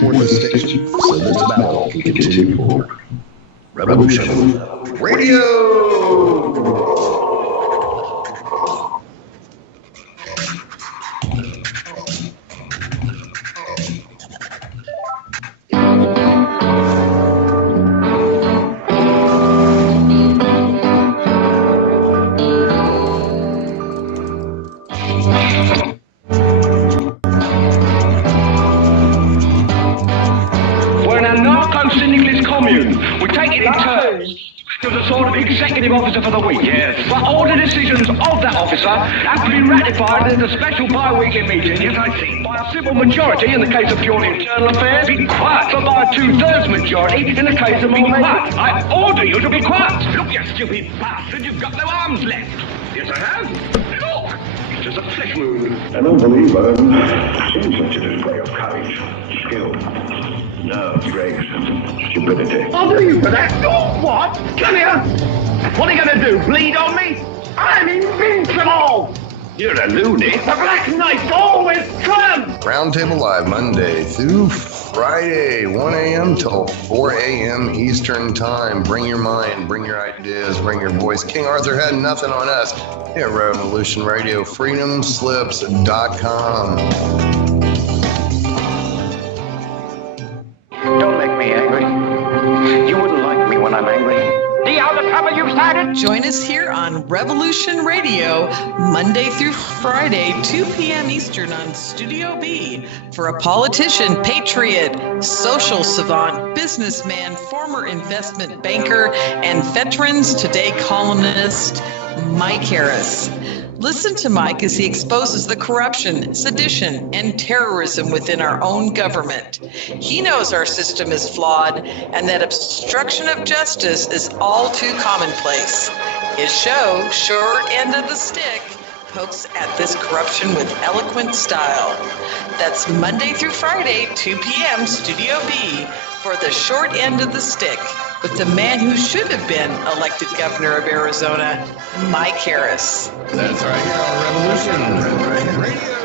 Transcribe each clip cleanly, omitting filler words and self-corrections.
support the station so this battle can continue forward. Revolution Radio! Executive officer for the week, yes. But all the decisions of that officer have to be ratified in a special bi-weekly meeting, yes, I see, by a simple majority in the case of purely internal affairs, be quiet, but by a 2/3 majority in the case of being quiet. I order you to be quiet. Look, you stupid bastard, you've got no arms left. Yes, I have. Look, it's just a flesh wound. An unbeliever seems such a display of courage, skill, nerve, grace, stupidity. I'll do you for that. Oh, what? Come here. What are you going to do, bleed on me? I'm invincible! You're a loony. The Black Knight always triumphs! Roundtable Live, Monday through Friday, 1 a.m. till 4 a.m. Eastern Time. Bring your mind, bring your ideas, bring your voice. King Arthur had nothing on us. Here at Revolution Radio, freedomslips.com. Don't make me angry. You wouldn't like me when I'm angry. See how the trouble you've started? Join us here on Revolution Radio, Monday through Friday, 2 p.m. Eastern on Studio B for a politician, patriot, social savant, businessman, former investment banker, and Veterans Today columnist, Mike Harris. Listen to Mike as he exposes the corruption, sedition, and terrorism within our own government. He knows our system is flawed and that obstruction of justice is all too commonplace. His show, Short End of the Stick, pokes at this corruption with eloquent style. That's Monday through Friday, 2 p.m. Studio B for the Short End of the Stick with the man who should have been elected governor of Arizona, Mike Harris. That's right here on Revolution Radio.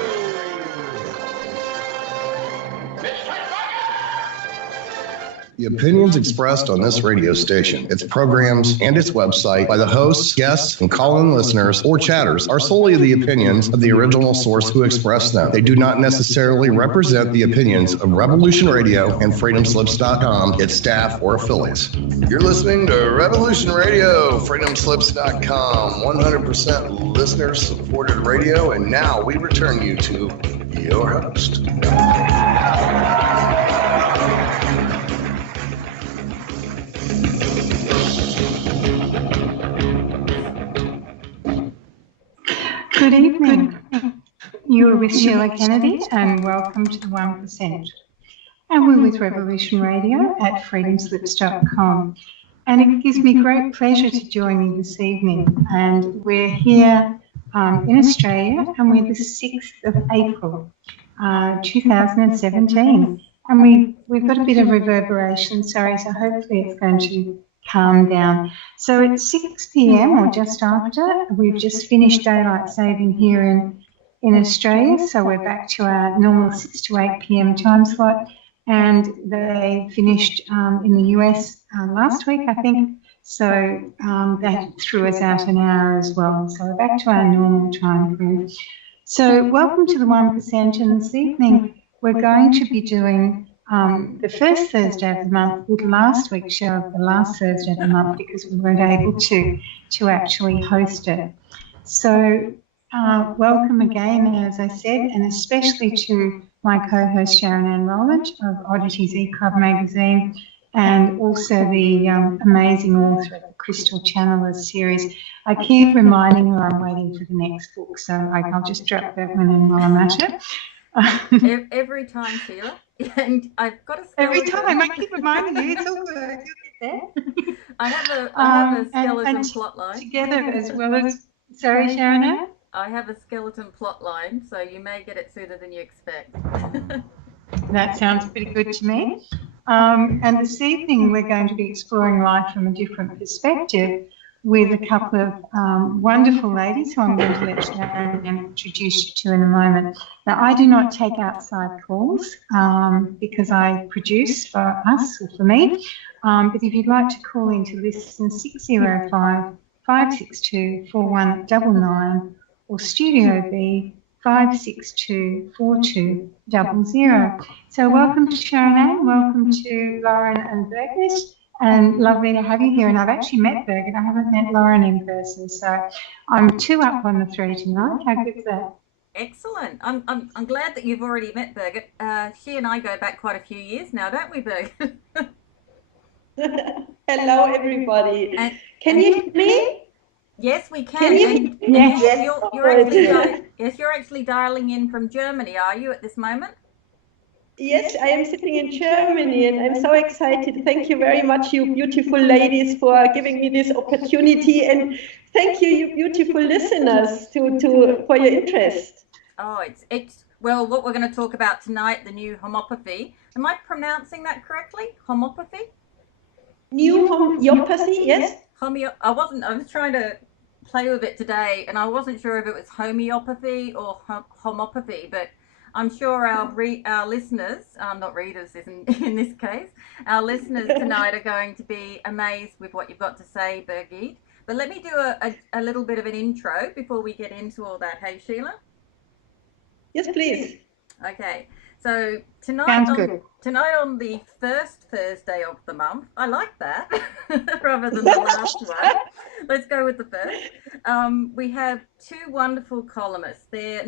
The opinions expressed on this radio station, its programs, and its website by the hosts, guests, and call-in listeners or chatters are solely the opinions of the original source who expressed them. They do not necessarily represent the opinions of Revolution Radio and freedomslips.com, its staff, or affiliates. You're listening to Revolution Radio, freedomslips.com, 100% listener-supported radio, and now we return you to your host. Good evening. You're with Sheila Kennedy and welcome to the 1%. And we're with Revolution Radio at freedomslips.com. And it gives me great pleasure to join you this evening. And we're here in Australia and we're the 6th of April, 2017. And we've got a bit of reverberation, sorry, so hopefully it's going to calm down. So it's 6 p.m. or just after. We've just finished daylight saving here in Australia, so we're back to our normal 6 to 8 p.m. time slot. And they finished in the US last week, I think. So that threw us out an hour as well. So we're back to our normal time frame. So welcome to the 1%. And this evening we're going to be doing the first Thursday of the month with last week's show of the last Thursday of the month because we weren't able to actually host it. So welcome again, as I said, and especially to my co-host Sharon Ann Rowland of Oddities E-Club magazine and also the amazing author of the Crystal Channelers series. I keep reminding her I'm waiting for the next book, so I'll just drop that one in while I'm at it. Every time, Sheila. And I've got a skeleton. Every time, I keep reminding you, it's all good. I have a skeleton plot line. Together as well as, sorry, Sharon? I have a skeleton plot line, so you may get it sooner than you expect. That sounds pretty good to me. And this evening we're going to be exploring life from a different perspective with a couple of wonderful ladies who I'm going to let Sharon introduce you to in a moment. Now, I do not take outside calls because I produce for us or for me. But if you'd like to call in to listen, 605-562-4199 or Studio B 562-4200. So welcome to Sharon Ann, welcome to Lauren and Birgit, and lovely to have you here. And I've actually met Birgit, I haven't met Lauren in person, so I'm 2 up on the 3 tonight. How good is that? Excellent. I'm glad that you've already met Birgit. She and I go back quite a few years now, don't we, Birgit? Hello, everybody. Can you hear me? Yes, we can. Yes. You're actually dialing in from Germany, are you, at this moment? Yes, I am sitting in Germany, and I'm so excited. Thank you very much, you beautiful ladies, for giving me this opportunity, and thank you, you beautiful listeners, for your interest. Oh, it's well, what we're going to talk about tonight, the new homeopathy. Am I pronouncing that correctly? Homeopathy? New homeopathy, yes. I was trying to play with it today, and I wasn't sure if it was homeopathy or homeopathy, but I'm sure our listeners, not readers in this case, our listeners tonight are going to be amazed with what you've got to say, Birgit. But let me do a little bit of an intro before we get into all that. Hey, Sheila? Yes, please. Okay. So tonight on the first Thursday of the month, I like that rather than the last one. Let's go with the first. We have 2 wonderful columnists. They're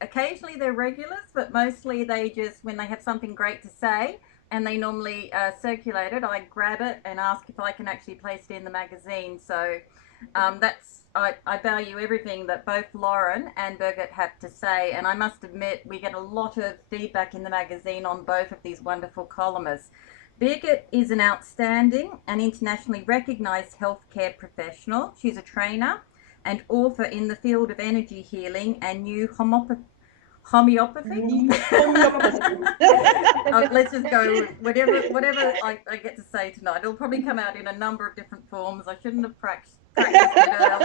occasionally they're regulars, but mostly they just, when they have something great to say, and they normally circulate it, I grab it and ask if I can actually place it in the magazine. So I value everything that both Lauren and Birgit have to say, and I must admit we get a lot of feedback in the magazine on both of these wonderful columnists. Birgit is an outstanding and internationally recognized healthcare professional. She's a trainer and author in the field of energy healing and new homeopathy. Let's just go with whatever I get to say tonight. It'll probably come out in a number of different forms. I shouldn't have practiced it earlier at all.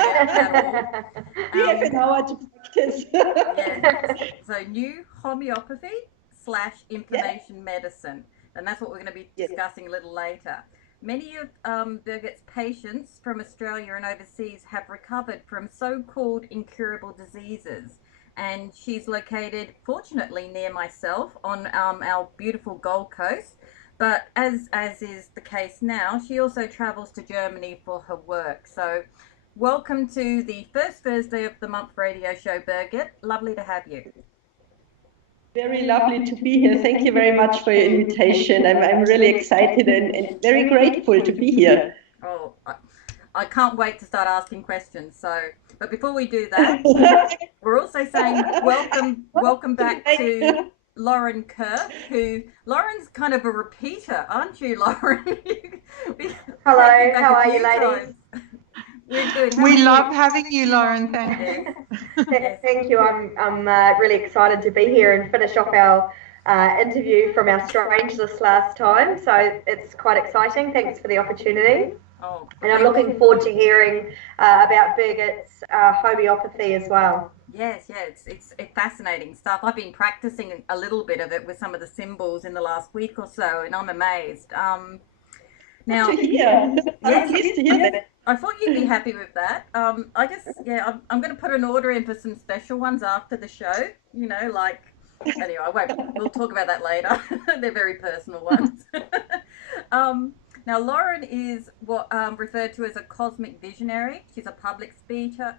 We have an hour to practice. Yeah. So new homeopathy/inflammation medicine, and that's what we're going to be discussing a little later. Many of Birgit's patients from Australia and overseas have recovered from so-called incurable diseases. And she's located, fortunately, near myself on our beautiful Gold Coast. But as is the case now, she also travels to Germany for her work. So welcome to the first Thursday of the month radio show, Birgit. Lovely to have you. Very lovely to be here. Thank you very much for your invitation. I'm really excited and very grateful to be here. Oh, I can't wait to start asking questions. But before we do that, we're also saying welcome back to Lauren Kurth, Lauren's kind of a repeater, aren't you, Lauren? Hello, how are you, ladies? We're good. We love having you, Lauren. Thank you. Thank you. I'm really excited to be here and finish off our interview from our strange list last time. So it's quite exciting. Thanks for the opportunity. Oh, and I'm looking forward to hearing about Birgit's homeopathy as well. Yes, it's fascinating stuff. I've been practicing a little bit of it with some of the symbols in the last week or so, and I'm amazed. Now, I'm pleased to hear that. I thought you'd be happy with that. I'm going to put an order in for some special ones after the show. Anyway, we'll talk about that later. They're very personal ones. Now, Lauren is what referred to as a cosmic visionary. She's a public speaker,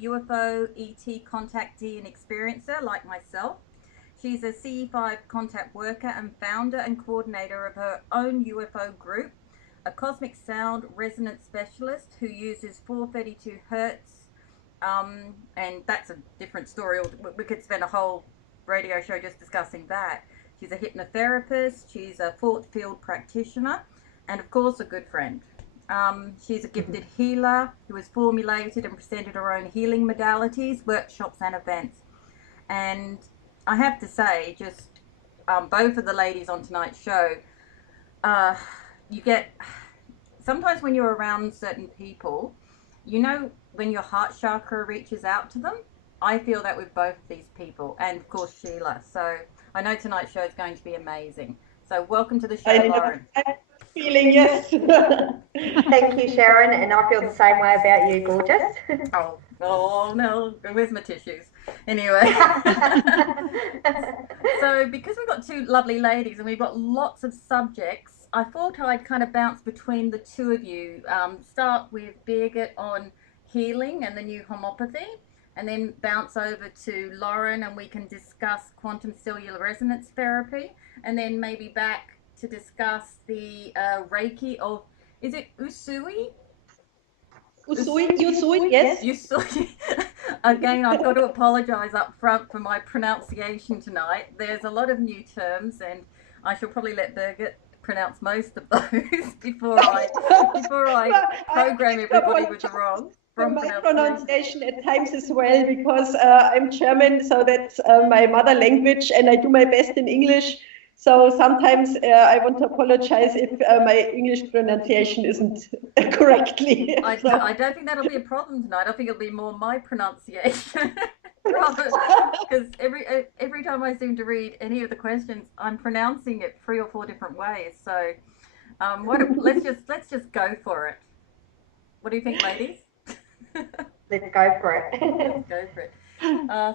UFO, ET contactee and experiencer like myself. She's a CE5 contact worker and founder and coordinator of her own UFO group, a cosmic sound resonance specialist who uses 432 hertz, and that's a different story. We could spend a whole radio show just discussing that. She's a hypnotherapist, she's a thought field practitioner, and of course a good friend. She's a gifted healer who has formulated and presented her own healing modalities, workshops and events. And I have to say, just both of the ladies on tonight's show, you get sometimes when you're around certain people, you know, when your heart chakra reaches out to them, I feel that with both these people, and of course Sheila. So I know tonight's show is going to be amazing. So welcome to the show, Lauren. Feeling, yes. Thank you, Sharon, and I feel the same way about you, gorgeous. Oh no, where's my tissues? Anyway, so because we've got two lovely ladies and we've got lots of subjects, I thought I'd kind of bounce between the two of you. Start with Birgit on healing and the new homeopathy, and then bounce over to Lauren and we can discuss quantum cellular resonance therapy, and then maybe back to discuss the Reiki of, is it Usui? Usui, yes. Usui. Again, I've got to apologise up front for my pronunciation tonight. There's a lot of new terms, and I shall probably let Birgit pronounce most of those before I program everybody with the wrong pronunciation at times as well, because I'm German, so that's my mother language, and I do my best in English. So sometimes I want to apologize if my English pronunciation isn't correctly. I don't think that'll be a problem tonight. I think it'll be more my pronunciation. Because every time I seem to read any of the questions, I'm pronouncing it 3 or 4 different ways. So let's just go for it. What do you think, ladies? Let's go for it. Let's go for it.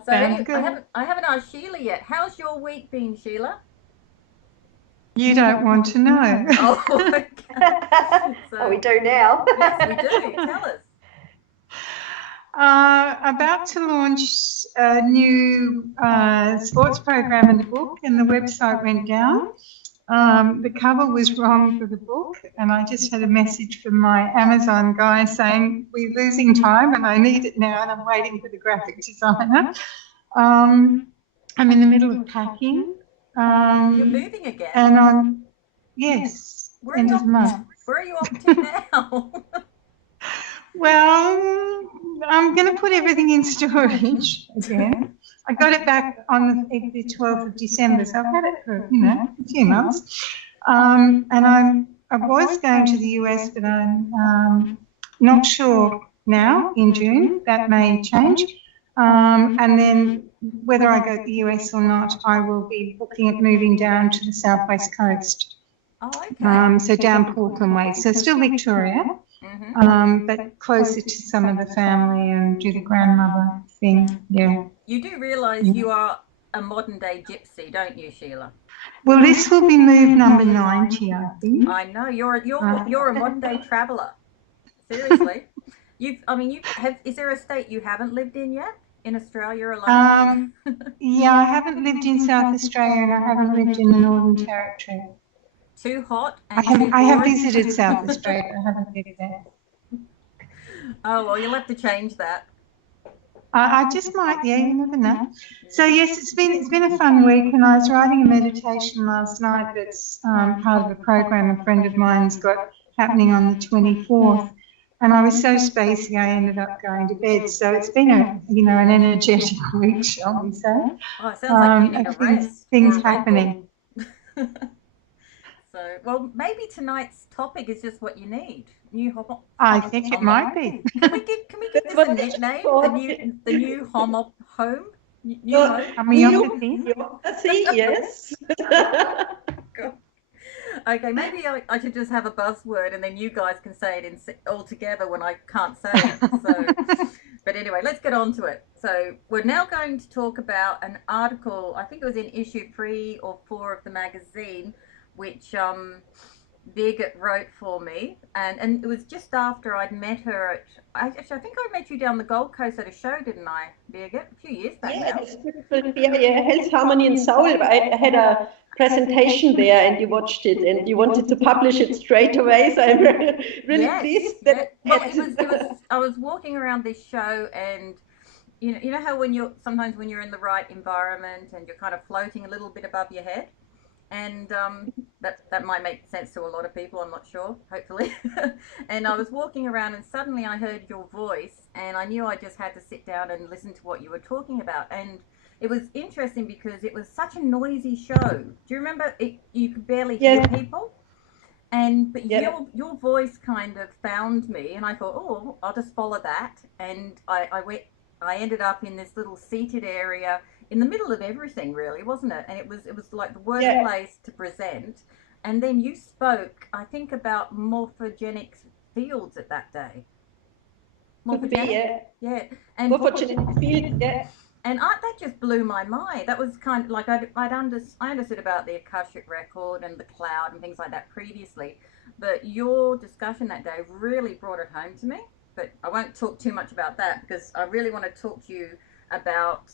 So anyway, I haven't asked Sheila yet. How's your week been, Sheila? You don't want to know. Oh, okay. So, we do now. Yes, we do. Tell us. About to launch a new sports program in the book, and the website went down. The cover was wrong for the book, and I just had a message from my Amazon guy saying, we're losing time and I need it now, and I'm waiting for the graphic designer. I'm in the middle of packing. You're moving again? And yes, end of the month. Where are you off to now? Well, I'm going to put everything in storage again. I got it back on the 12th of December, so I've had it for, a few months. And I was going to the US, but I'm not sure now in June. That may change. And then whether I go to the US or not, I will be looking at moving down to the southwest coast. Oh, okay. So down Portland way. So still Victoria, but closer to some of the family and do the grandmother thing. Yeah. You do realise you are a modern day gypsy, don't you, Sheila? Well, this will be move number 90, I think. I know you're a modern day traveller. Seriously. Is there a state you haven't lived in yet? In Australia alone? Yeah, I haven't lived in South Australia and I haven't lived in the Northern Territory. Too hot? And I have visited South Australia. I haven't lived there. Oh, well, you'll have to change that. I just might, yeah, you never know. So yes, it's been a fun week, and I was writing a meditation last night that's part of a program a friend of mine's got happening on the 24th. And I was so spacey, I ended up going to bed. So it's been an energetic week, shall we say? Oh, it sounds like you need a rest. Things happening. So, well, maybe tonight's topic is just what you need. I think it might be. Can we give this a nickname? The new home? Homeopathy. Yes. Okay, maybe I should just have a buzzword and then you guys can say it all together when I can't say it. So, but anyway, let's get on to it. So we're now going to talk about an article, I think it was in issue 3 or 4 of the magazine, which Birgit wrote for me. And it was just after I'd met her at, I think I met you down the Gold Coast at a show, didn't I, Birgit? A few years back now. Yeah, Health, Harmony and Soul. I had a presentation there and you watched it and you wanted to publish it straight away, so I'm really pleased that I was walking around this show, and you know how sometimes when you're in the right environment and you're kind of floating a little bit above your head, and that might make sense to a lot of people, I'm not sure, hopefully. And I was walking around and suddenly I heard your voice and I knew I just had to sit down and listen to what you were talking about. And it was interesting because it was such a noisy show. Do you remember you could barely hear people? But your voice kind of found me, and I thought, oh, I'll just follow that. And I ended up in this little seated area in the middle of everything, really, wasn't it? And it was like the worst place to present. And then you spoke, I think, about morphogenic fields at that day. Morphogenic? Yeah. And morphogenic fields, yeah. And that just blew my mind. That was kind of like I understood about the Akashic record and the cloud and things like that previously, but your discussion that day really brought it home to me. But I won't talk too much about that because I really want to talk to you about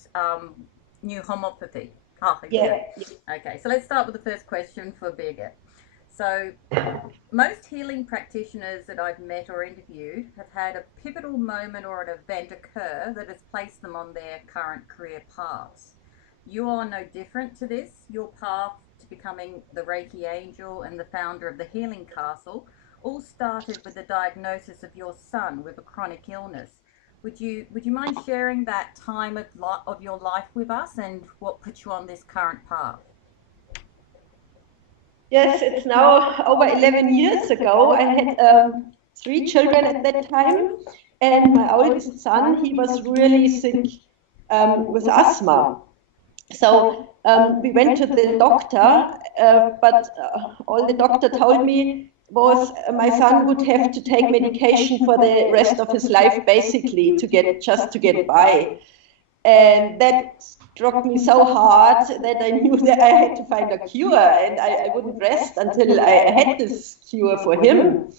new homeopathy. Okay, so let's start with the first question for Birgit. So most healing practitioners that I've met or interviewed have had a pivotal moment or an event occur that has placed them on their current career paths. You are no different to this. Your path to becoming the Reiki angel and the founder of the Healing Castle all started with the diagnosis of your son with a chronic illness. Would you mind sharing that time of your life with us and what put you on this current path? Yes, it's now over 11 years ago. I had 3 children at that time, and my oldest son, he was really sick with asthma. So we went to the doctor, but all the doctor told me was my son would have to take medication for the rest of his life, basically, to get by. And that struck me so hard that I knew that I had to find a cure, and I wouldn't rest until I had this cure for him.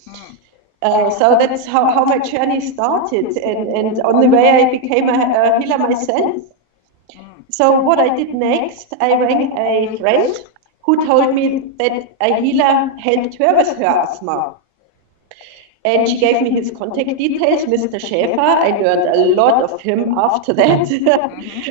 So that's how my journey started, and on the way I became a healer myself. So what I did next, I rang a friend who told me that a healer helped her with her asthma. And she gave me his contact details, Mr. Schäfer. I learned a lot of him after that.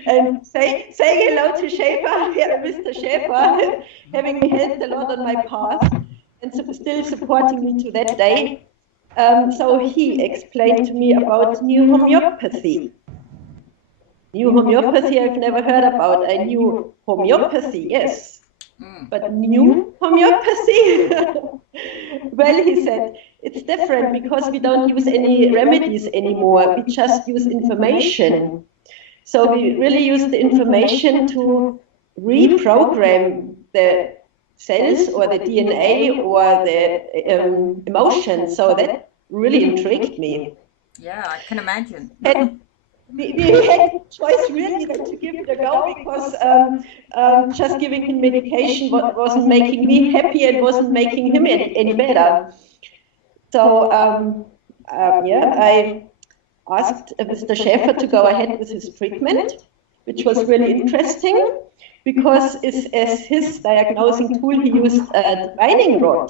And saying hello to Schäfer, Mr. Schäfer, having me helped a lot on my path and still supporting me to that day. So he explained to me about new homeopathy. New homeopathy I've never heard about. I knew homeopathy, yes. But new homeopathy? Well, he said, it's different because we don't use any remedies anymore. We just use information. So we really use the information to reprogram the cells or the DNA or the emotions. So that really intrigued me. Yeah, I can imagine. And we had a choice really to give it a go because just giving him medication wasn't making me happy and wasn't making him any better. So I asked Mr. Schäfer to go ahead with his treatment, which was really interesting because as his diagnosing tool he used a divining rod.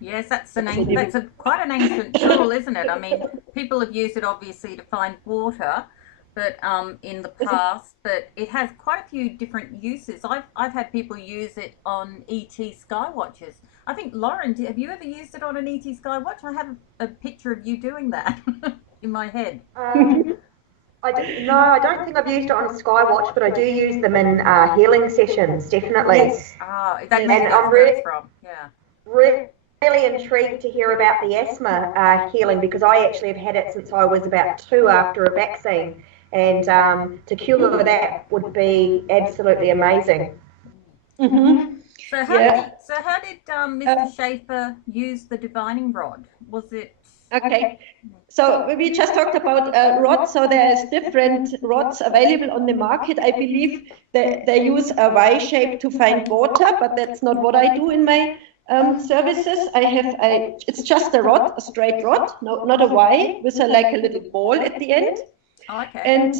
Yes, that's quite an ancient tool, isn't it? I mean, people have used it obviously to find water, but in the past, but it has quite a few different uses. I've had people use it on ET skywatches. I think, Lauren, have you ever used it on an ET skywatch? I have a picture of you doing that in my head. No, I don't think I've used it on a skywatch, but I do use them in healing sessions, definitely. Yes. That's where it's from. Yeah. Really intrigued to hear about the asthma healing because I actually have had it since I was about 2 after a vaccine. And to cure that would be absolutely amazing. Mm-hmm. So how did Mr. Schäfer use the divining rod? Was it... Okay, so we just talked about rods, so there's different rods available on the market. I believe that they use a Y shape to find water, but that's not what I do in my services. It's just a rod, a straight rod, not a Y, with like a little ball at the end. Oh, okay. And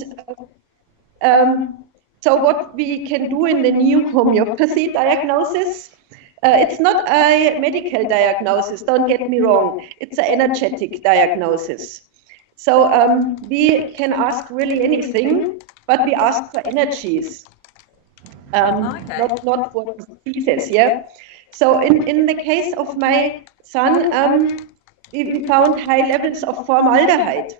so what we can do in the new homeopathy diagnosis, it's not a medical diagnosis, don't get me wrong. It's an energetic diagnosis. So we can ask really anything, but we ask for energies, not for diseases, yeah? So in the case of my son, we found high levels of formaldehyde.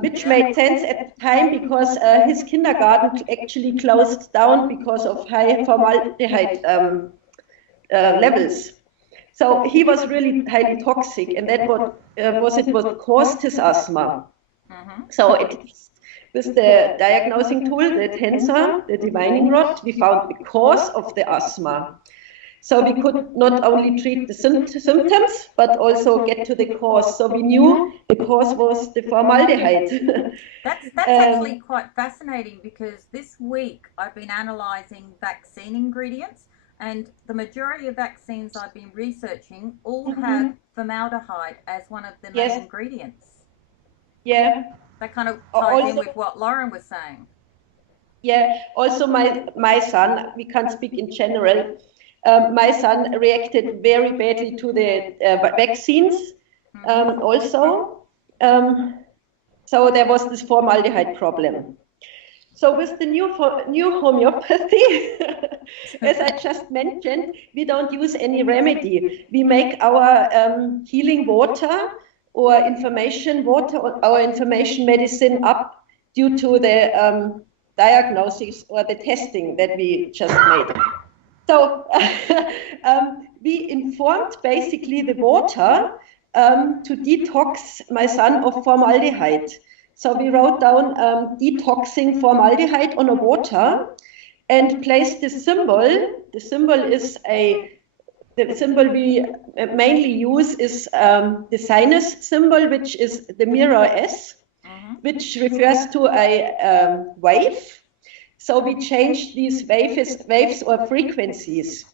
Which made sense at the time because his kindergarten actually closed down because of high formaldehyde levels. So he was really highly toxic, and that what caused his asthma. So with the diagnosing tool, the tensor, the divining rod, we found the cause of the asthma. So we could not only treat the symptoms, but also get to the cause. So we knew the cause was the formaldehyde. That's actually quite fascinating, because this week I've been analysing vaccine ingredients, and the majority of vaccines I've been researching all have formaldehyde as one of the main ingredients. Yeah. That kind of ties in with what Lauren was saying. Yeah, also my son, we can't speak in general, my son reacted very badly to the vaccines also. So there was this formaldehyde problem. So with the new homeopathy, as I just mentioned, we don't use any remedy. We make our healing water or information water, or our information medicine up due to the diagnosis or the testing that we just made. So we informed basically the water to detox my son of formaldehyde. So we wrote down detoxing formaldehyde on a water and placed the symbol. The symbol is the symbol we mainly use is the sinus symbol, which is the mirror S, which refers to a wave. So we changed these waves or frequencies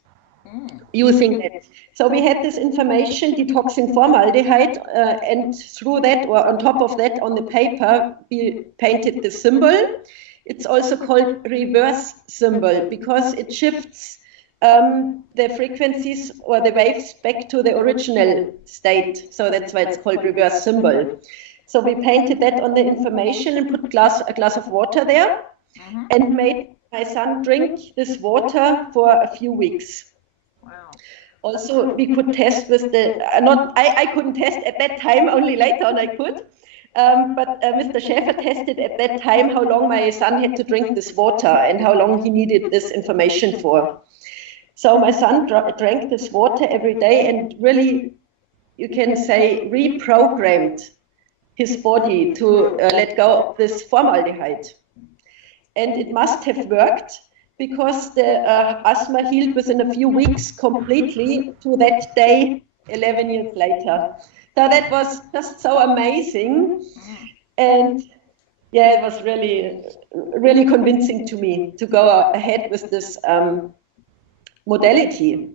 using that. So we had this information, detoxing formaldehyde, and through that, or on top of that, on the paper, we painted the symbol. It's also called reverse symbol because it shifts the frequencies or the waves back to the original state. So that's why it's called reverse symbol. So we painted that on the information and put a glass of water there. And made my son drink this water for a few weeks. Wow. Also, we could test with the, I couldn't test at that time, only later on I could. But Mr. Schäfer tested at that time how long my son had to drink this water and how long he needed this information for. So my son drank this water every day and really, you can say, reprogrammed his body to let go of this formaldehyde. And it must have worked because the asthma healed within a few weeks completely to that day 11 years later. So that was just so amazing. And yeah, it was really, really convincing to me to go ahead with this modality.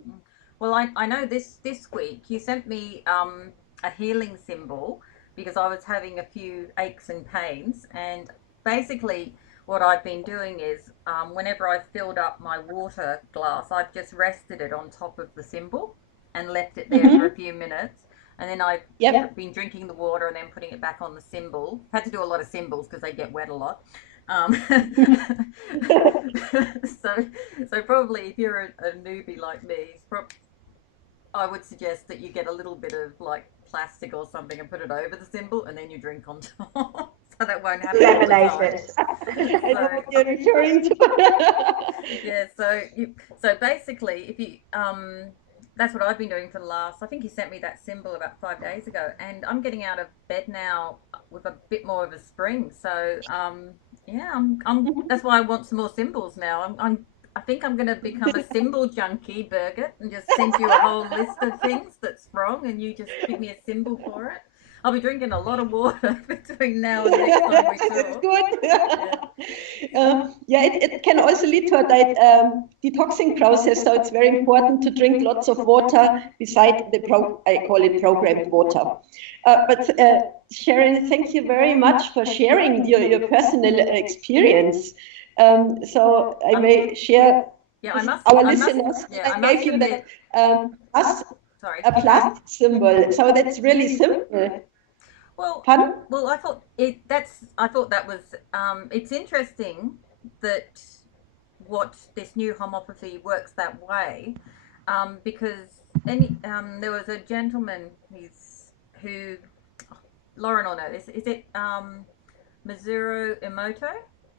Well, I know this week you sent me a healing symbol because I was having a few aches and pains, and basically what I've been doing is whenever I filled up my water glass, I've just rested it on top of the symbol and left it there for a few minutes. And then I've been drinking the water and then putting it back on the symbol. Had to do a lot of symbols because they get wet a lot. So probably if you're a newbie like me, I would suggest that you get a little bit of like plastic or something and put it over the symbol and then you drink on top. So that won't happen. Laminate I know what you're referring to. Yeah, so basically, if you that's what I've been doing for the last, I think you sent me that symbol about 5 days ago, and I'm getting out of bed now with a bit more of a spring. So yeah, I'm that's why I want some more symbols now. I think I'm going to become a symbol junkie, Birgit, and just send you a whole list of things that's wrong, and you just give me a symbol for it. I'll be drinking a lot of water between now and next time we talk. That's good. It can also lead to a detoxing process, so it's very important to drink lots of water beside I call it programmed water. But Sharon, thank you very much for sharing your personal experience. So I may share our listeners. I gave you that a plastic symbol, so that's really simple. Well, I thought that was it's interesting that this new homeopathy works that way, because there was a gentleman who Lauren will know this. Is it Masaru Emoto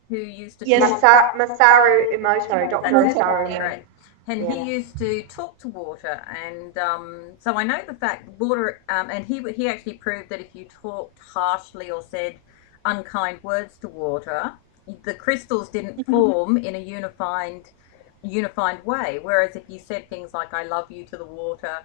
who used to Masaru Emoto, Dr. Masaru. Right. And he used to talk to water, and so I know the fact water, and he actually proved that if you talked harshly or said unkind words to water, the crystals didn't form in a unified way. Whereas if you said things like "I love you" to the water,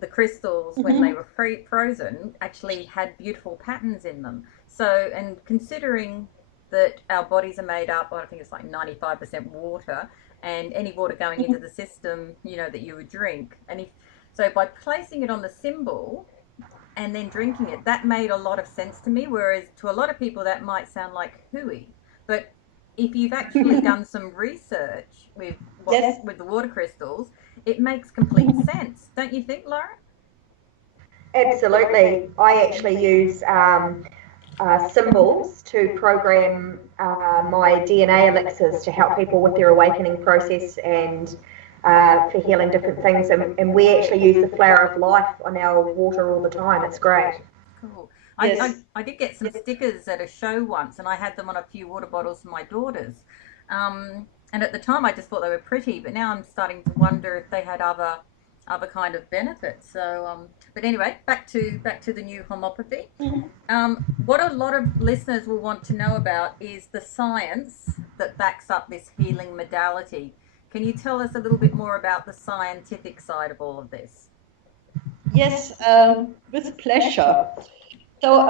the crystals, when they were frozen, actually had beautiful patterns in them. So, and considering that our bodies are made up, I think it's like 95% water, and any water going into the system, you know, that you would drink. And so by placing it on the symbol and then drinking it, that made a lot of sense to me, whereas to a lot of people that might sound like hooey. But if you've actually done some research with the water crystals, it makes complete sense. Don't you think, Laura? Absolutely. I actually use symbols to program my DNA elixirs to help people with their awakening process and for healing different things. And we actually use the flower of life on our water all the time. It's great. Cool. Yes. I did get some stickers at a show once, and I had them on a few water bottles for my daughters. And at the time, I just thought they were pretty, but now I'm starting to wonder if they had other kind of benefits. So, but anyway, back to the new homeopathy. What a lot of listeners will want to know about is the science that backs up this healing modality. Can you tell us a little bit more about the scientific side of all of this? Yes, with pleasure. So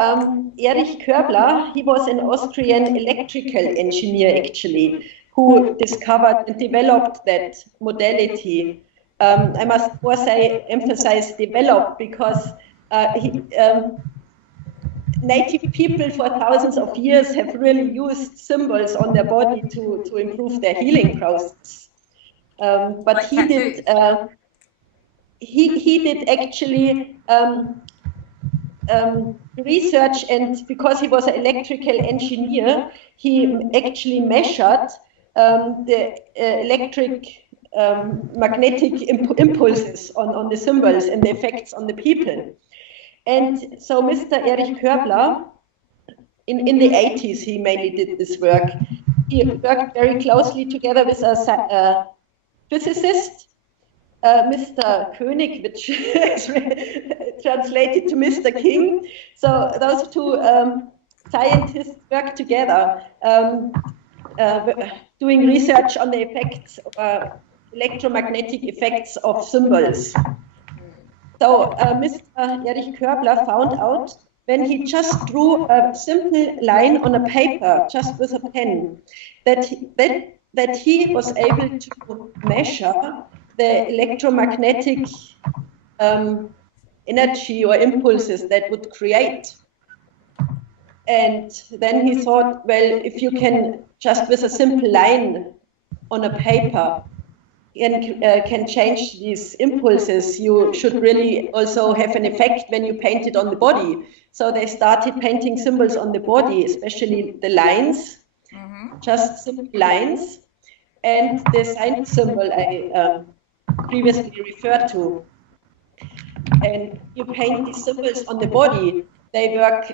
Erich Körbler, he was an Austrian electrical engineer actually, who discovered and developed that modality. I must emphasize developed, because native people for thousands of years have really used symbols on their body to improve their healing process. But like he did actually research, and because he was an electrical engineer, he actually measured the magnetic impulses on the symbols and the effects on the people. And so Mr. Erich Körbler, in the 80s, he mainly did this work. He worked very closely together with a physicist, Mr. König, which is translated to Mr. King. So those two scientists worked together, doing research on the effects, electromagnetic effects of symbols. So Mr. Erich Körbler found out, when he just drew a simple line on a paper, just with a pen, that he was able to measure the electromagnetic energy or impulses that would create. And then he thought, well, if you can just with a simple line on a paper can change these impulses, you should really also have an effect when you paint it on the body. So they started painting symbols on the body, especially the lines, just simple lines, and the sign symbol I previously referred to. And you paint these symbols on the body. They work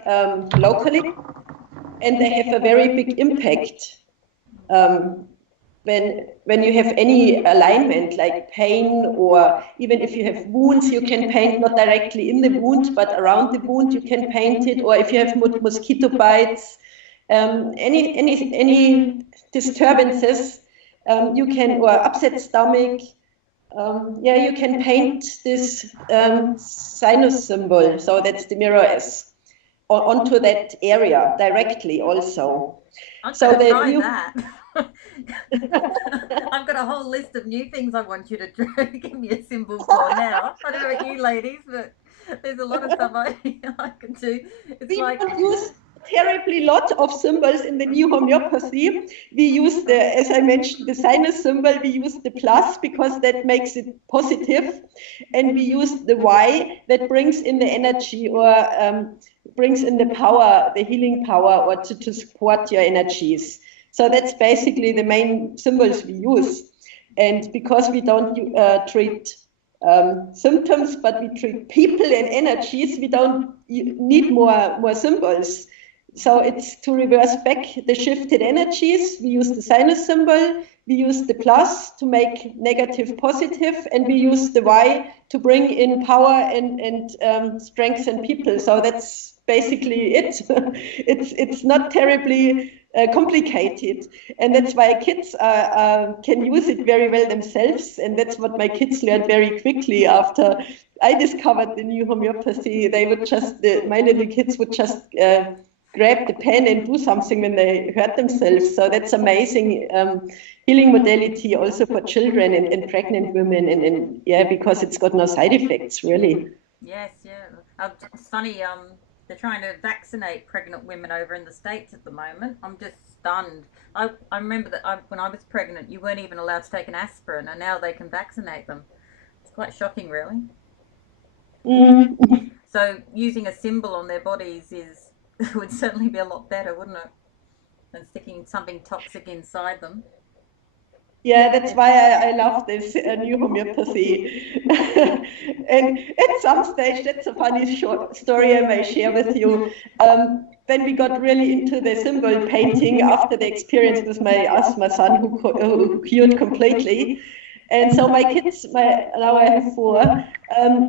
locally, and they have a very big impact. When you have any alignment, like pain, or even if you have wounds, you can paint not directly in the wound, but around the wound you can paint it. Or if you have mosquito bites, any disturbances, you can, or upset stomach, you can paint this sinus symbol. So that's the mirror S, onto that area directly also. I'm going to try that. I've got a whole list of new things I want you to give me a symbol for now. I don't know about you ladies, but there's a lot of stuff I can do. It's we don't use terribly lot of symbols in the new homeopathy. We use as I mentioned, the sinus symbol. We use the plus because that makes it positive, and we use the Y that brings in the energy, or brings in the power, the healing power, or to support your energies. So that's basically the main symbols we use. And because we don't treat symptoms, but we treat people and energies, we don't need more symbols. So it's to reverse back the shifted energies. We use the sinus symbol, we use the plus to make negative positive, and we use the Y to bring in power and strengthen people. So that's basically it. It's not terribly complicated, and that's why kids can use it very well themselves, and that's what my kids learned very quickly after I discovered the new homeopathy. They would just, my little kids would just grab the pen and do something when they hurt themselves. So that's amazing healing modality also for children and pregnant women, and yeah, because it's got no side effects really. Yes, yeah. It's funny, they're trying to vaccinate pregnant women over in the States at the moment. I'm just stunned. I remember that when I was pregnant, you weren't even allowed to take an aspirin, and now they can vaccinate them. It's quite shocking, really. Mm. So using a symbol on their bodies would certainly be a lot better, wouldn't it, than sticking something toxic inside them. Yeah, that's why I love this new homeopathy. And at some stage, that's a funny short story I may share with you. When we got really into the symbol painting after the experience with my asthma son who cured completely. And so my kids, now I have 4,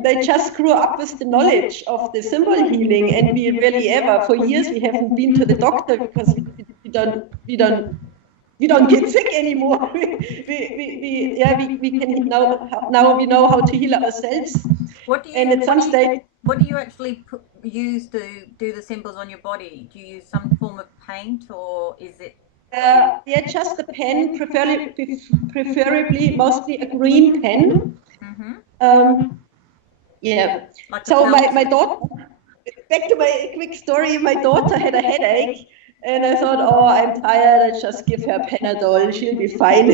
they just grew up with the knowledge of the symbol healing, and we really for years we haven't been to the doctor because we don't get sick anymore. we can now we know how to heal ourselves. What do you actually use to do the symbols on your body? Do you use some form of paint, or is it? Yeah, just a pen, preferably mostly a green pen. Mm-hmm. Yeah. Like so my daughter, back to my quick story, my daughter had a headache, and I thought, oh, I'm tired, I just give her Panadol, she'll be fine.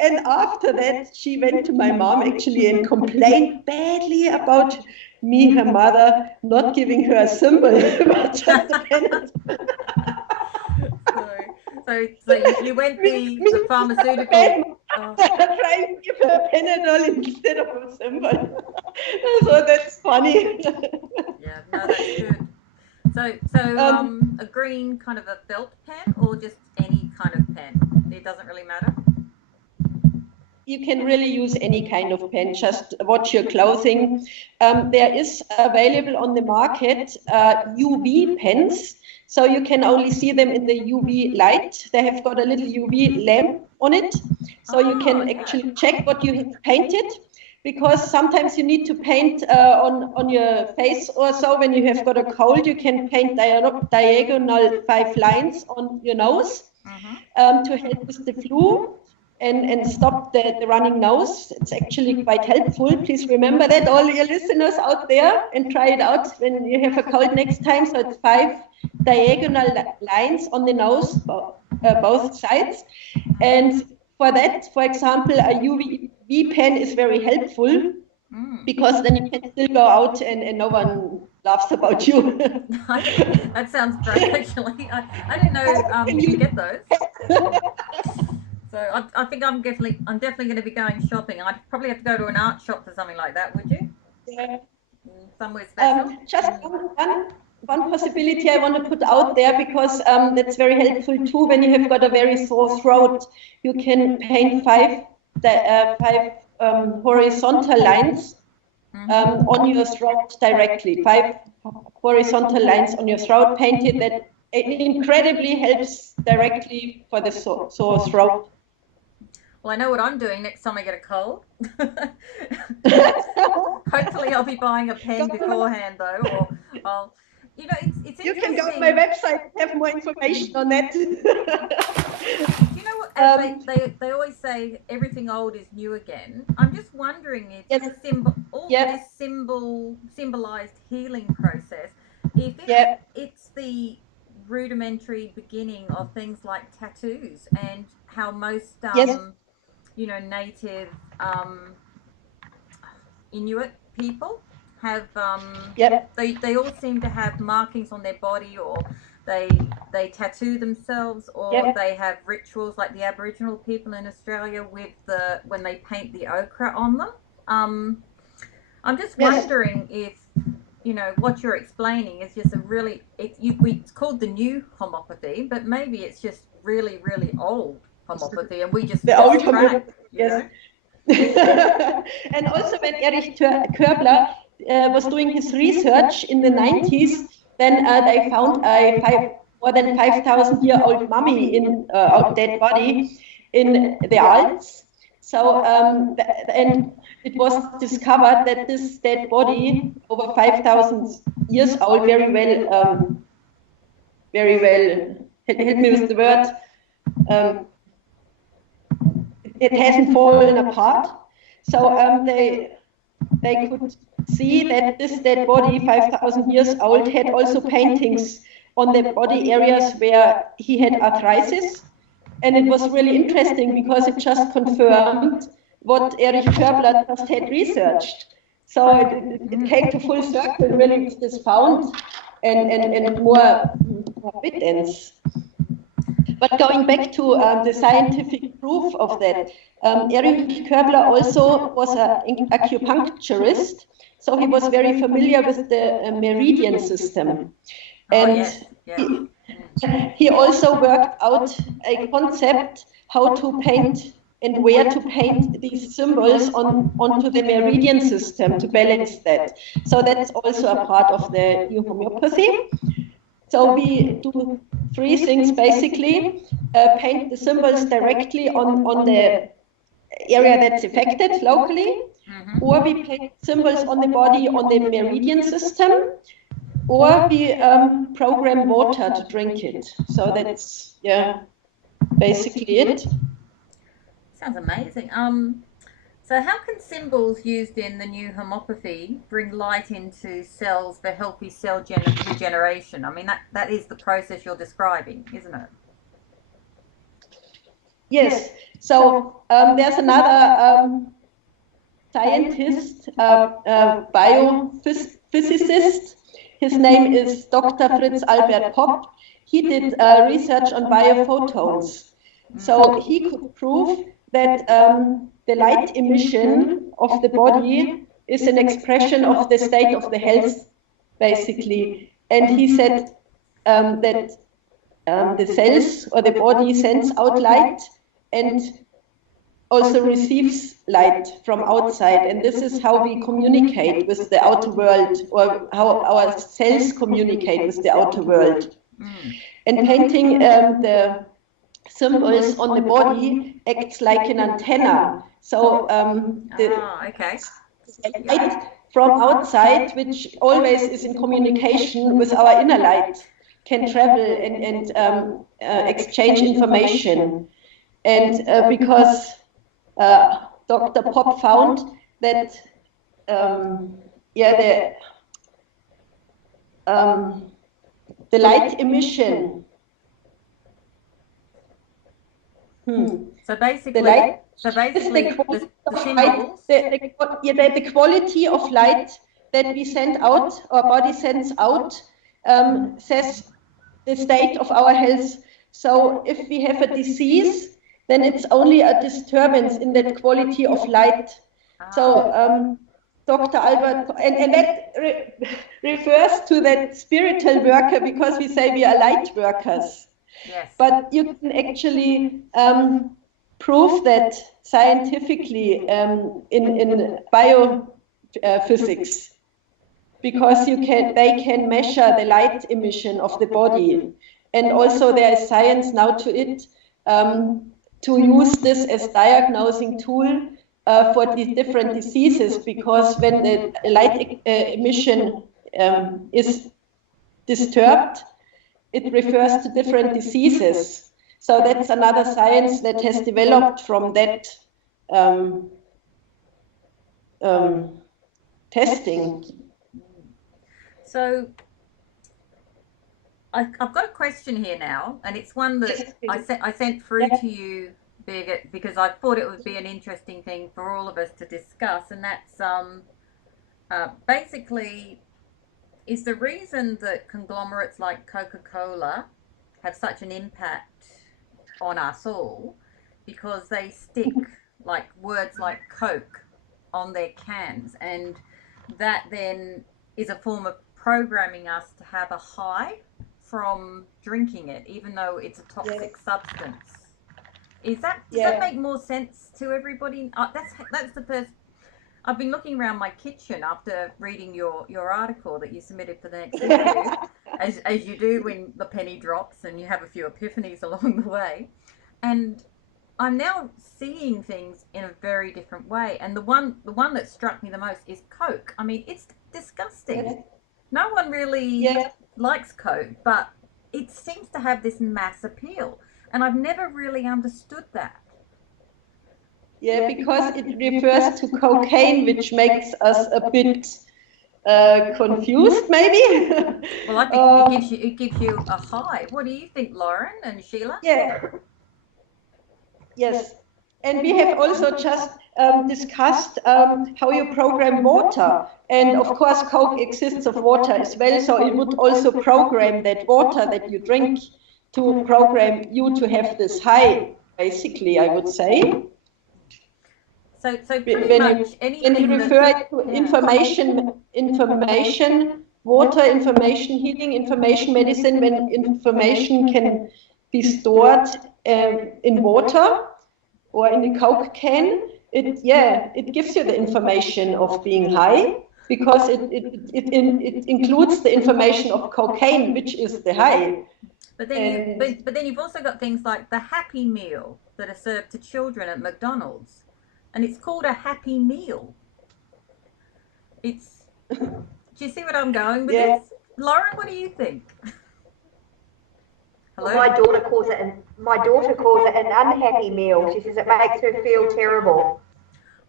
And after that, she went to my mom actually and complained badly about me, her mother, not giving her a symbol, but just a Panadol. So you went the pharmaceutical. Trying to give her a Panadol instead of a symbol. So that's funny. Yeah, no, that's good. So a green kind of a felt pen, or just any kind of pen? It doesn't really matter. You can really use any kind of pen, just watch your clothing. There is available on the market UV pens, so you can only see them in the UV light. They have got a little UV lamp on it, so you can actually check what you have painted, because sometimes you need to paint on your face or so. When you have got a cold, you can paint diagonal 5 lines on your nose to help with the flu. And stop the running nose. It's actually quite helpful. Please remember that, all your listeners out there, and try it out when you have a cold next time. So it's 5 diagonal lines on the nose, both sides. And for that, for example, a UV pen is very helpful, because then you can still go out and no one laughs about you. That sounds great, actually. I didn't know you get those. So I think I'm definitely going to be going shopping. I'd probably have to go to an art shop for something like that, would you? Yeah. Somewhere special. Just one possibility I want to put out there, because that's very helpful too. When you have got a very sore throat, you can paint 5 horizontal lines on your throat directly. 5 horizontal lines on your throat painted. That it incredibly helps directly for the sore throat. Well, I know what I'm doing next time I get a cold. Hopefully I'll be buying a pen beforehand, though, or I'll, it's you interesting. can go to my website and have more information on that. You know what, they always say everything old is new again. I'm just wondering if this symbolized healing process, if it's the rudimentary beginning of things like tattoos, and how most native Inuit people have they all seem to have markings on their body, or they tattoo themselves, or they have rituals like the Aboriginal people in Australia with when they paint the ochre on them. I'm just wondering if you know, what you're explaining is just a really, it's called the new homopathy, but maybe it's just really, really old homopathy, and we just The old track, yes. And also when Erich Körbler was doing his research in the 90s, then they found a more than 5,000-year-old mummy in a dead body in the Alps. So, and it was discovered that this dead body, over 5,000 years old, very well, help me with the word, it hasn't fallen apart. So they could see that this dead body, 5,000 years old, had also paintings on the body areas where he had arthritis. And it was really interesting because it just confirmed what Erich Körbler just had researched. So it came to full circle really with this found and more evidence. But going back to the scientific proof of that, Erich Körbler also was an acupuncturist, so he was very familiar with the meridian system. And he also worked out a concept how to paint and where to paint these symbols onto the meridian system to balance that. So that's also a part of the new homeopathy. So we do three things basically: paint the symbols directly on the area that's affected locally, or we paint symbols on the body on the meridian system, or we program water to drink it. So that's, yeah, basically it. Sounds amazing. So how can symbols used in the new homeopathy bring light into cells for healthy cell regeneration? I mean, that is the process you're describing, isn't it? Yes. So there's another scientist, biophysicist. His name is Dr. Fritz Albert Popp. He did research on biophotons. So he could prove that the light emission of the body is an expression of the state of the health, basically. And he said that the cells or the body sends out light and also receives light from outside. And this is how we communicate with the outer world, or how our cells communicate with the outer world. And painting the symbols on the body acts like an antenna. So the light from outside, which always is in communication with our inner light, can travel and exchange information. And because Dr. Popp found that the light emission. So basically, the quality of light that we send out, our body sends out, says the state of our health. So if we have a disease, then it's only a disturbance in that quality of light. So Dr. Albert, and that refers to that spiritual worker, because we say we are light workers. Yes. But you can actually prove that scientifically in biophysics, because they can measure the light emission of the body. And also there is science now to it, to use this as diagnosing tool for these different diseases, because when the light emission is disturbed, it refers to different diseases. So that's another science that has developed from that testing. So I've got a question here now, and it's one that I sent through to you, Birgit, because I thought it would be an interesting thing for all of us to discuss, and that's basically, is the reason that conglomerates like Coca-Cola have such an impact on us all because they stick like words like Coke on their cans, and that then is a form of programming us to have a high from drinking it, even though it's a toxic substance. Does that make more sense to everybody? That's the first. I've been looking around my kitchen after reading your article that you submitted for the next interview, as you do when the penny drops and you have a few epiphanies along the way, and I'm now seeing things in a very different way. And the one that struck me the most is Coke. I mean, it's disgusting. Yeah. No one really likes Coke, but it seems to have this mass appeal, and I've never really understood that. Yeah, because it refers to cocaine, which makes us a bit confused, maybe. Well, I think it gives you a high. What do you think, Lauren and Sheila? Yeah. Yes, and we have also just discussed how you program water, and of course Coke exists of water as well, so it would also program that water that you drink to program you to have this high, basically, I would say. So pretty much anything. When you refer to information, water, information healing, information medicine, when information can be stored in water or in a Coke can, it gives you the information of being high, because it includes the information of cocaine, which is the high. But then you've also got things like the Happy Meal that are served to children at McDonald's, and it's called a Happy Meal. Do you see what I'm going with this? Lauren, what do you think? Hello? My daughter calls it an unhappy meal. She says it makes her feel terrible.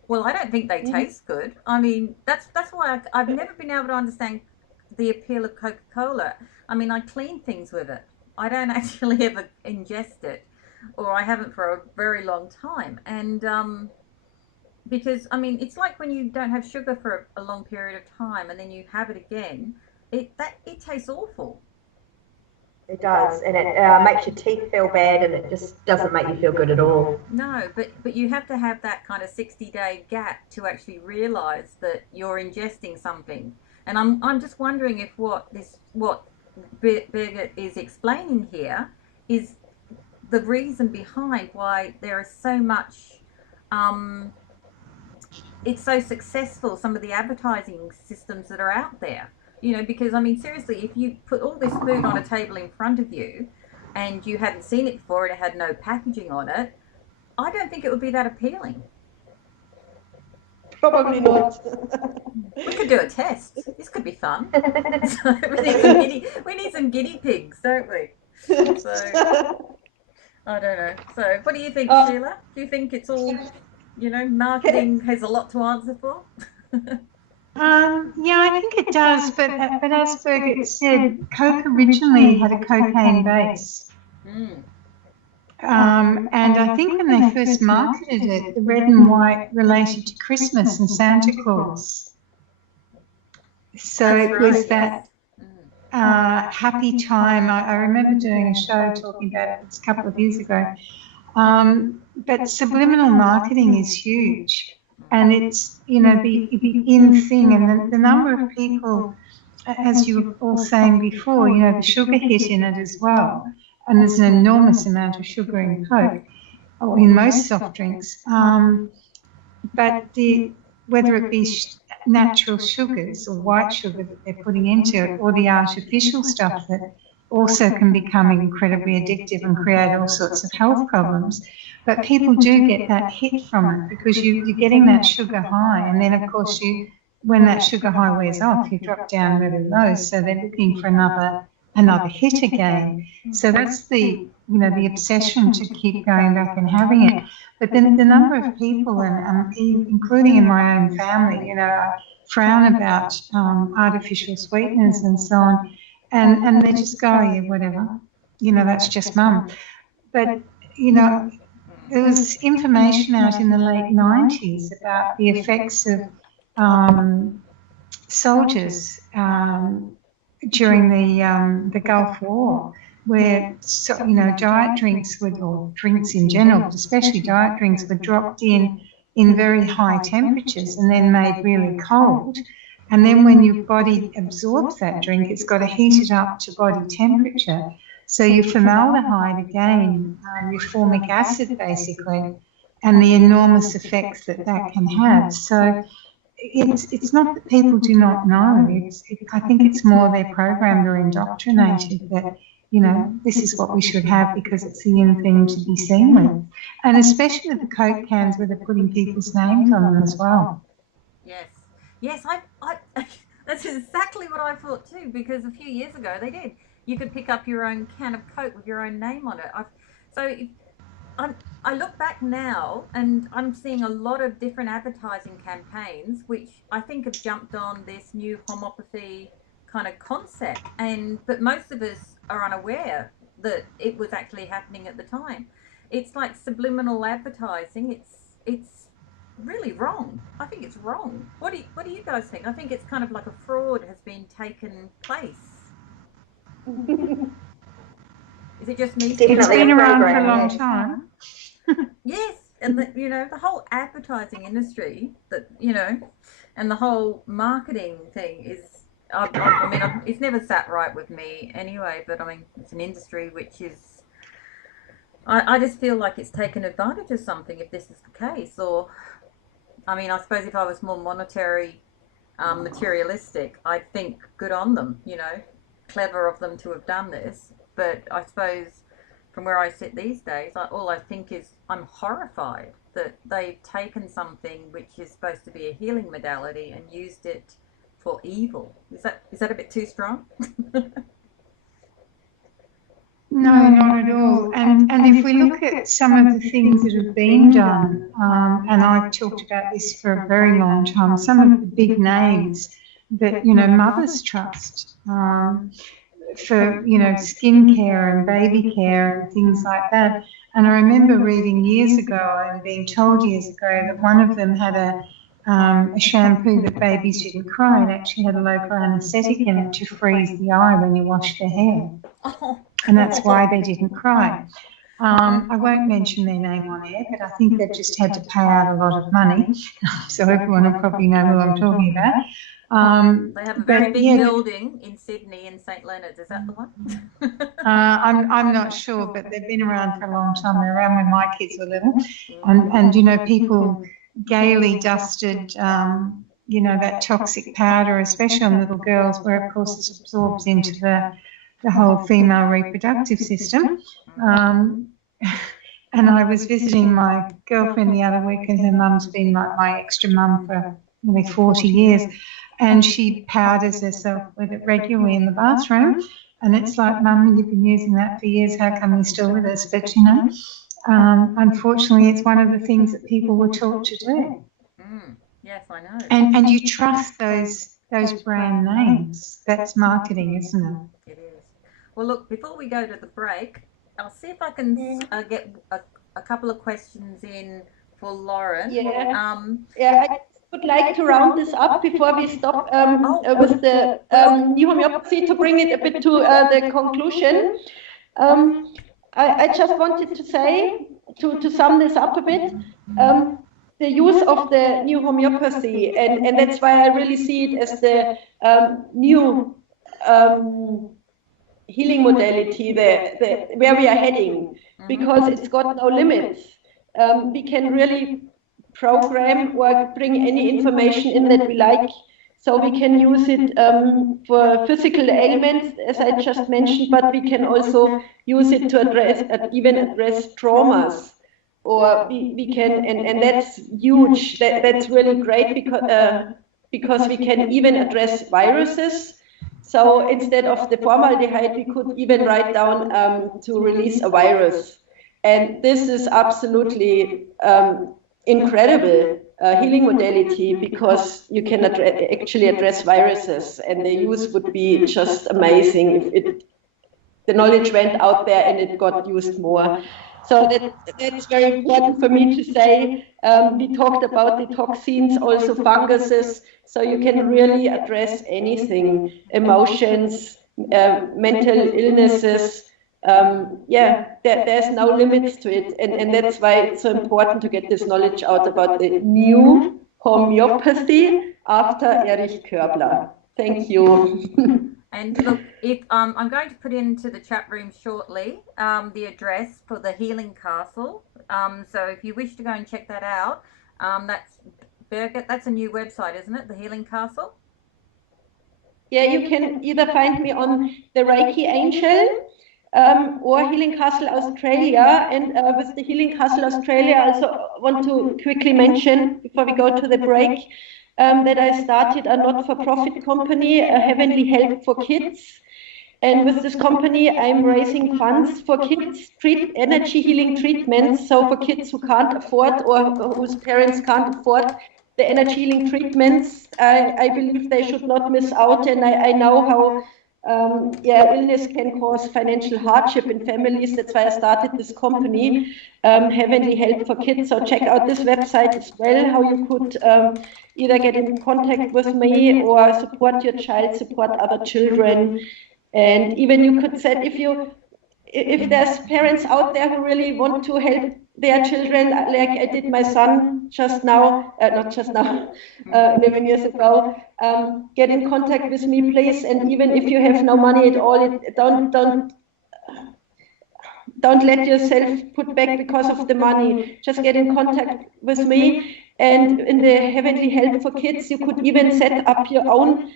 Well, I don't think they taste good. I mean, that's why I've never been able to understand the appeal of Coca-Cola. I mean, I clean things with it. I don't actually ever ingest it, or I haven't for a very long time. And because, I mean, it's like when you don't have sugar for a long period of time and then you have it again, it tastes awful. It does, and it makes your teeth feel bad, and it just doesn't make you feel good at all. No, but you have to have that kind of 60-day gap to actually realise that you're ingesting something. And I'm just wondering if what Birgit is explaining here is the reason behind why there is so much. It's so successful, some of the advertising systems that are out there. You know, because, I mean, seriously, if you put all this food on a table in front of you and you hadn't seen it before and it had no packaging on it, I don't think it would be that appealing. Probably not. We could do a test. This could be fun. So we need some guinea pigs, don't we? So, I don't know. So, what do you think, Sheila? Do you think it's all, marketing has a lot to answer for? Yeah, I think it does, but as Birgit said, Coke originally had a cocaine base. And I think when they first marketed it, the red and white related to Christmas and Santa Claus. So it was that happy time. I remember doing a show talking about it a couple of years ago. But subliminal marketing is huge. And it's, the in thing, and the number of people, as you were all saying before, the sugar hit in it as well. And there's an enormous amount of sugar in Coke, or in most soft drinks. But whether it be natural sugars or white sugar that they're putting into it, or the artificial stuff that also can become incredibly addictive and create all sorts of health problems. But people do get that hit from it because you're getting that sugar high, and then of course when that sugar high wears off, you drop down really low. So they're looking for another hit again. So that's the obsession to keep going back and having it. But then the number of people, and including in my own family, I frown about artificial sweeteners and so on, and they just go, yeah, whatever, that's just mum. But there was information out in the late 90s about the effects of soldiers during the Gulf War, where diet drinks or drinks in general, but especially diet drinks, were dropped in very high temperatures and then made really cold, And then when your body absorbs that drink, it's got to heat it up to body temperature. So your formaldehyde, again, your formic acid, basically, and the enormous effects that can have. So it's not that people do not know. I think it's more they're programmed or indoctrinated that, this is what we should have because it's the in thing to be seen with. And especially with the Coke cans where they're putting people's names on them as well. Yes, I that's exactly what I thought too, because a few years ago they did. You could pick up your own can of Coke with your own name on it. I look back now and I'm seeing a lot of different advertising campaigns which I think have jumped on this new homeopathy kind of concept, but most of us are unaware that it was actually happening at the time. It's like subliminal advertising. It's really wrong. I think it's wrong. What do you guys think? I think it's kind of like a fraud has been taken place. Is it just me? It's been around for a long time. Yes, and the whole advertising industry and the whole marketing thing is. It's never sat right with me anyway. But it's an industry which is. I just feel like it's taken advantage of something if this is the case, or. I suppose if I was more monetary, materialistic, I'd think good on them, clever of them to have done this. But I suppose from where I sit these days, all I think is I'm horrified that they've taken something which is supposed to be a healing modality and used it for evil. Is that a bit too strong? No, not at all. And if we look at some of the things that have been done, and I've talked about this for a very long time, some of the big names that, mothers trust for, skin care and baby care and things like that. And I remember reading years ago and being told years ago that one of them had a shampoo that babies didn't cry. It actually had a local anaesthetic in it to freeze the eye when you wash their hair. And that's why they didn't cry. I won't mention their name on air, but I think they've just had to pay out a lot of money. So everyone will probably know who I'm talking about. They have a very big building in Sydney in St. Leonard's. Is that the one? I'm not sure, but they've been around for a long time. They're around when my kids were little. And people gaily dusted, that toxic powder, especially on little girls, where, of course, it absorbs into the whole female reproductive system. And I was visiting my girlfriend the other week, and her mum's been like my extra mum for nearly 40 years, and she powders herself with it regularly in the bathroom. And it's like, Mum, you've been using that for years, how come you're still with us? But, unfortunately, it's one of the things that people were taught to do. Yes, I know. And you trust those brand names. That's marketing, isn't it? It is. Well, look, before we go to the break, I'll see if I can get a couple of questions in for Lauren. I would like to round this up before we stop with the new homeopathy, to bring it a bit to the conclusion. I just wanted to say, to sum this up a bit, the use of the new homeopathy, and that's why I really see it as the new healing modality, where we are heading, because it's got no limits. We can really program or bring any information in that we like. So we can use it for physical ailments, as I just mentioned, but we can also use it to address traumas. Or we can, and that's huge. That's really great because we can even address viruses. So instead of the formaldehyde, we could even write down to release a virus. And this is absolutely incredible healing modality, because you can actually address viruses, and the use would be just amazing if the knowledge went out there and it got used more. So that's very important for me to say. We talked about the toxins, also funguses, so you can really address anything, emotions, mental illnesses. There's no limits to it, and that's why it's so important to get this knowledge out about the new homeopathy, after Erich Körbler. Thank you. And look, if I'm going to put into the chat room shortly the address for the Healing Castle. So if you wish to go and check that out, that's Birgit. That's a new website, isn't it? The Healing Castle. Yeah, you can either find me on the Reiki Angel or Healing Castle Australia. And with the Healing Castle Australia, I also want to quickly mention before we go to the break. That I started a not-for-profit company, Heavenly Help for Kids. And with this company, I'm raising funds for kids, energy healing treatments. So for kids who can't afford or whose parents can't afford the energy healing treatments, I believe they should not miss out. And I know how illness can cause financial hardship in families. That's why I started this company, Heavenly Help for Kids. So check out this website as well, how you could either get in contact with me or support your child, support other children. And even you could say, if there's parents out there who really want to help their children, like I did my son just now, 11 years ago, get in contact with me, please. And even if you have no money at all, don't let yourself put back because of the money. Just get in contact with me. And in the Heavenly Help for Kids, you could even set up your own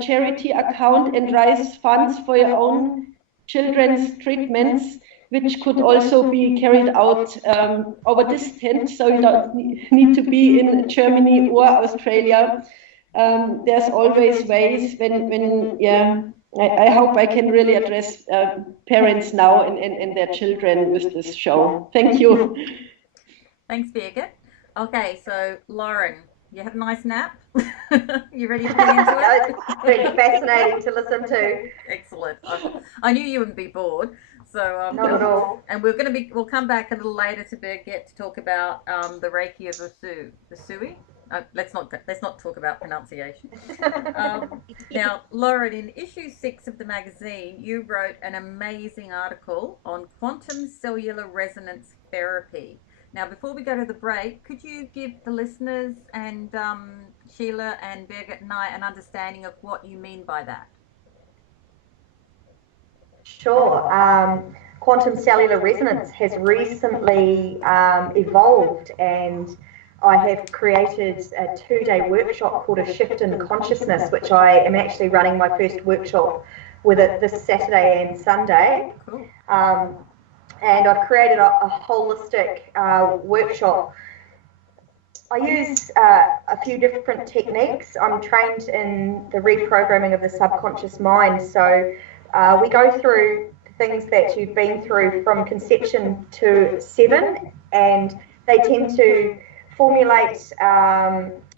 charity account and raise funds for your own children's treatments, which could also be carried out over distance, so you don't need to be in Germany or Australia. There's always ways I hope I can really address parents now and their children with this show. Thank you. Thanks, Birgit. Okay, so Lauren, you had a nice nap? You ready to get into it? It's been fascinating to listen to. Excellent. I knew you wouldn't be bored. So not at all. And we'll come back a little later to Birgit to talk about the Reiki of Usui. Let's not talk about pronunciation. Now, Lauren, in issue 6 of the magazine, you wrote an amazing article on quantum cellular resonance therapy. Now, before we go to the break, could you give the listeners and Sheila and Birgit and I an understanding of what you mean by that? Sure. Quantum cellular resonance has recently evolved, and I have created a 2-day workshop called A Shift in Consciousness, which I am actually running my first workshop with it this Saturday and Sunday. Cool. And I've created a holistic workshop. I use a few different techniques. I'm trained in the reprogramming of the subconscious mind. So we go through things that you've been through from conception to 7, and they tend to formulate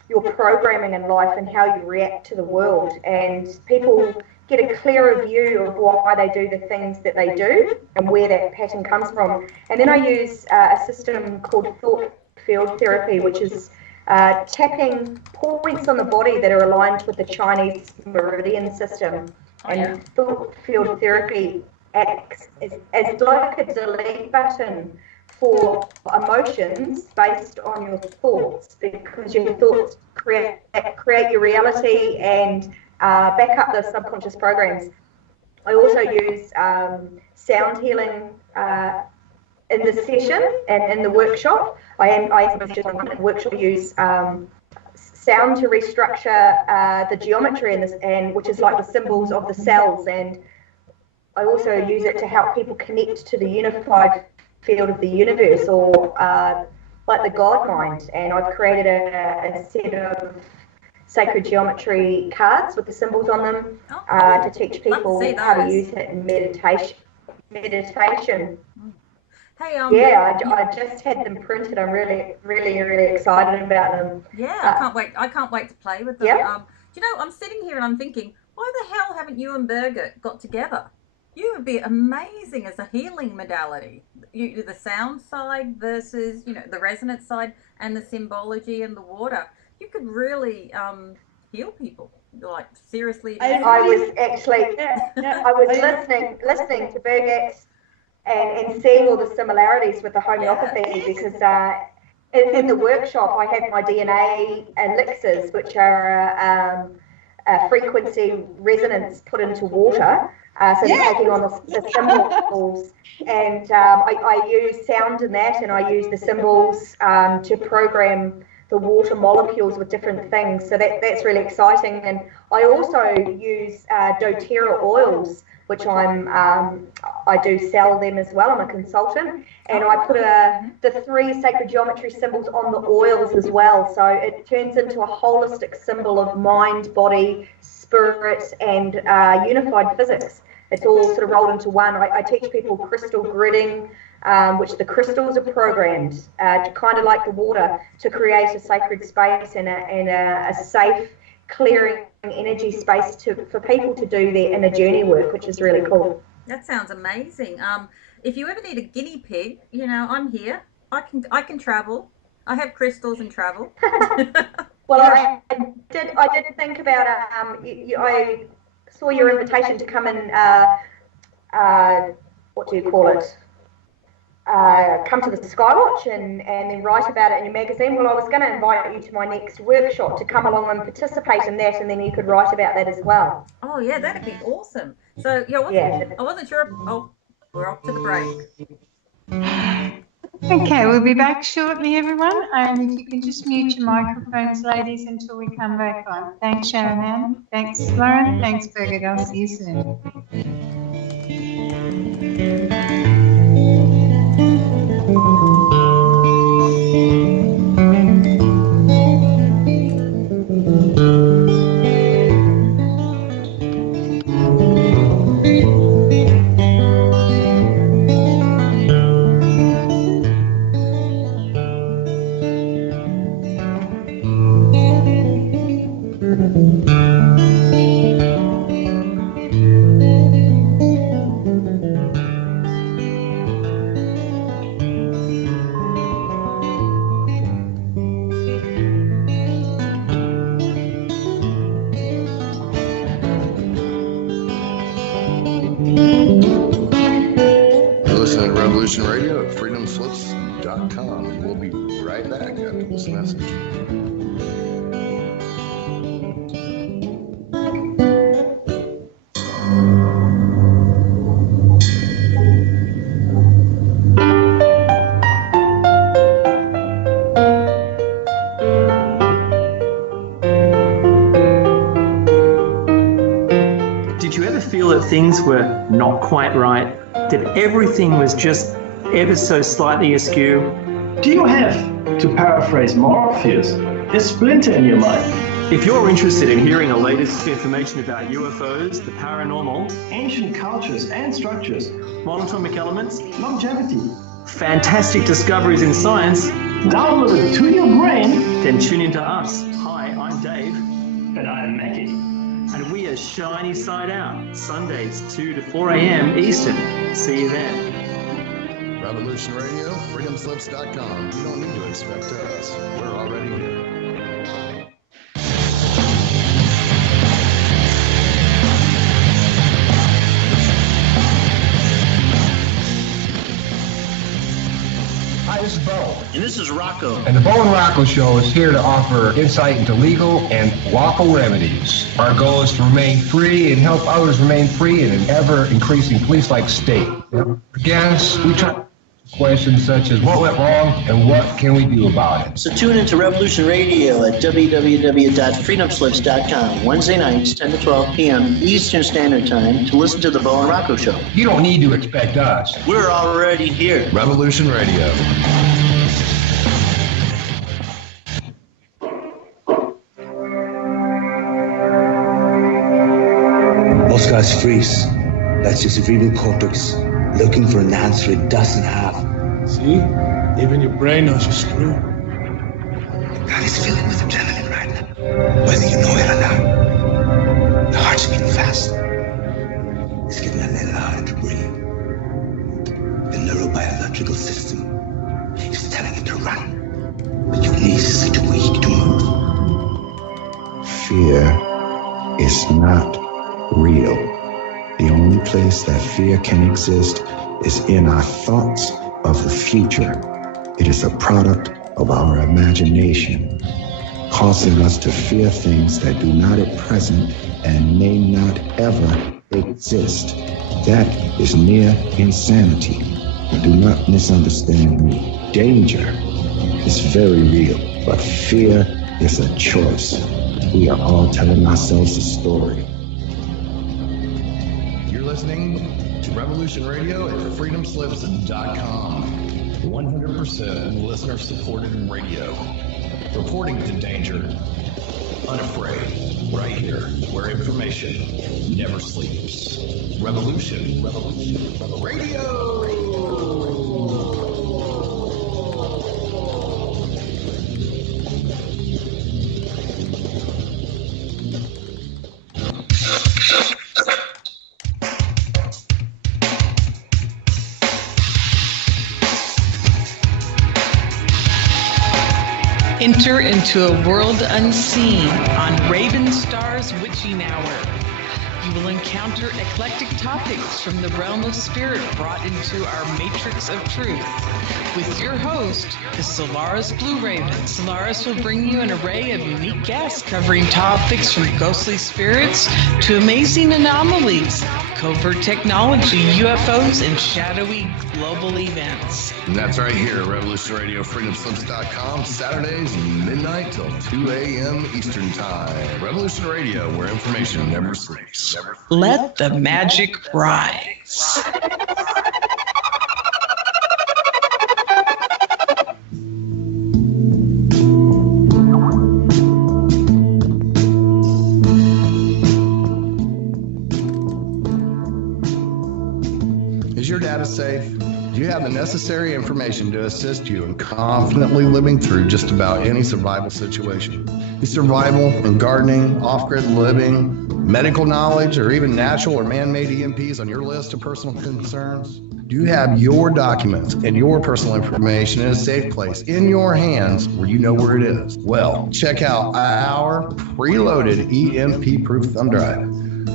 your programming in life and how you react to the world. And people get a clearer view of why they do the things that they do and where that pattern comes from. And then I use a system called thought field therapy, which is tapping points on the body that are aligned with the Chinese meridian system. And thought field therapy acts as like a delete button for emotions based on your thoughts, because your thoughts create your reality and back up the subconscious programs. I also use sound healing in the session and in the workshop. I just in the workshop use sound to restructure the geometry and which is like the symbols of the cells, and I also use it to help people connect to the unified field of the universe, or like the God mind. And I've created a set of sacred geometry cards with the symbols on them to teach people how to use it in meditation. Hey, I just had them printed. I'm really excited about them. Yeah, I can't wait to play with them. Yeah. You know, I'm sitting here and I'm thinking, why the hell haven't you and Birgit got together? You would be amazing as a healing modality. You do the sound side versus, the resonance side, and the symbology and the water. You could really heal people, like seriously. I was actually, I was listening to Birgit and seeing all the similarities with the homeopathy, because in the workshop, I have my DNA elixirs, which are a frequency resonance put into water. So they're taking on the symbols, and I use sound in that, and I use the symbols to program the water molecules with different things. So that's really exciting. And I also use doTERRA oils, which I do sell them as well. I'm a consultant, and I put the 3 sacred geometry symbols on the oils as well. So it turns into a holistic symbol of mind, body, spirit, and unified physics. It's all sort of rolled into one. I teach people crystal gridding, which the crystals are programmed to kind of like the water, to create a sacred space and a safe, clearing energy space for people to do their inner journey work, which is really cool. That sounds amazing. If you ever need a guinea pig, I'm here. I can travel. I have crystals and travel. Well, I did think about I saw your invitation to come and what do you call it? Come to the Skywatch and then write about it in your magazine. Well, I was going to invite you to my next workshop to come along and participate in that, and then you could write about that as well. Oh yeah, that'd be awesome. So I wasn't sure. Oh, we're off to the break. Okay, we'll be back shortly, everyone. And if you can just mute your microphones, ladies, until we come back on. Thanks, Sharon Ann. Thanks, Lauren. Thanks, Birgit. I'll see you soon. Radio at freedomslips.com. We'll be right back after this message. Did you ever feel that things were not quite right? That everything was just ever so slightly askew? Do you have, to paraphrase Morpheus, a splinter in your mind? If you're interested in hearing the latest information about UFOs, the paranormal, ancient cultures and structures, monatomic elements, longevity, fantastic discoveries in science, downloaded to your brain, then tune into us. Hi, I'm Dave. And I'm Mackie. And we are Shiny Side Out, Sundays 2 to 4 a.m. Eastern. See you then. Revolution Radio, freedomslips.com. You don't need to expect us. We're already here. Hi, this is Bo. And this is Rocco. And the Bo and Rocco Show is here to offer insight into legal and lawful remedies. Our goal is to remain free and help others remain free in an ever-increasing police-like state. For guests, we try questions such as what went wrong and what can we do about it. So tune into Revolution Radio at www.freedomslips.com Wednesday nights, 10 to 12 p.m. Eastern Standard Time to listen to the Bo and Rocco Show. You don't need to expect us. We're already here. Revolution Radio. Oscar's freeze. That's your cerebral cortex looking for an answer it doesn't have. See? Even your brain knows you're screwed. God is filling with adrenaline right now. Whether you know it or not. Your heart's beating fast. It's getting a little harder to breathe. The neurobiological system is telling it to run. But your knees are too weak to move. Fear is not real. The only place that fear can exist is in our thoughts of the future. It is a product of our imagination, causing us to fear things that do not at present and may not ever exist. That is near insanity. Do not misunderstand me. Danger is very real, but fear is a choice. We are all telling ourselves a story. You're listening to Revolution Radio at freedomslips.com. 100% listener-supported radio. Reporting to danger. Unafraid. Right here, where information never sleeps. Revolution Radio! Enter into a world unseen on Raven Star's Witching Hour. You will encounter eclectic topics from the realm of spirit brought into our matrix of truth. With your host, the Solaris Blue Raven. Solaris will bring you an array of unique guests covering topics from ghostly spirits to amazing anomalies, covert technology, UFOs, and shadowy global events. And that's right here at Revolution Radio, freedomslips.com, Saturdays midnight till 2 a.m. Eastern Time. Revolution Radio, where information never sleeps. Let the magic rise. Is your data safe? Do you have the necessary information to assist you in confidently living through just about any survival situation? Is survival and gardening, off-grid living, medical knowledge, or even natural or man-made EMPs on your list of personal concerns? Do you have your documents and your personal information in a safe place in your hands where you know where it is? Well, check out our preloaded EMP-proof thumb drive.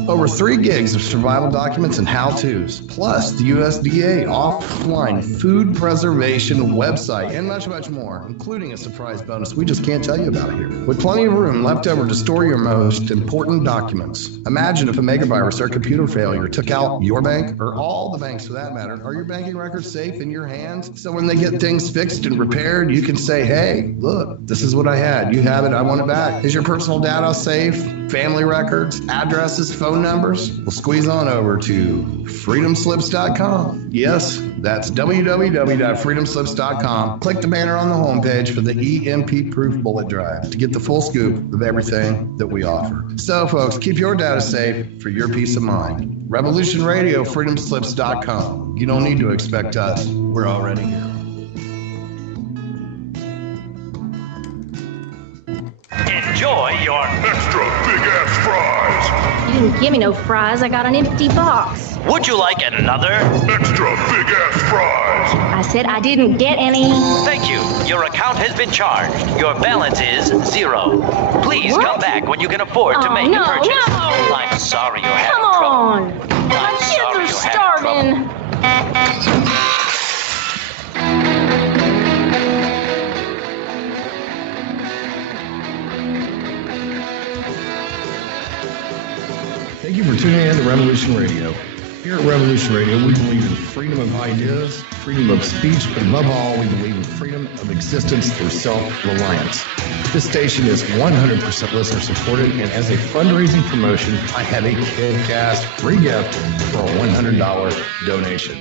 Over 3 gigs of survival documents and how-tos, plus the USDA offline food preservation website, and much, much more, including a surprise bonus we just can't tell you about here. With plenty of room left over to store your most important documents. Imagine if a megavirus or computer failure took out your bank, or all the banks for that matter. Are your banking records safe in your hands? So when they get things fixed and repaired, you can say, hey, look, this is what I had. You have it, I want it back. Is your personal data safe? Family records, addresses, phone numbers? Well, squeeze on over to freedomslips.com. Yes, that's www.freedomslips.com. Click the banner on the homepage for the EMP-proof bullet drive to get the full scoop of everything that we offer. So, folks, keep your data safe for your peace of mind. Revolution Radio, freedomslips.com. You don't need to expect us. We're already here. Enjoy your extra big-ass fries. You didn't give me no fries. I got an empty box. Would you like another extra big-ass fries? I said I didn't get any. Thank you. Your account has been charged. Your balance is 0. Please come back when you can afford to make a purchase. No. I'm sorry you're having Come trouble. on. My kids are starving. Thank you for tuning in to Revolution Radio. Here at Revolution Radio, we believe in freedom of ideas, freedom of speech, but above all, we believe in freedom of existence through self-reliance. This station is 100% listener-supported, and as a fundraising promotion, I have a kick-ass free gift for a $100 donation.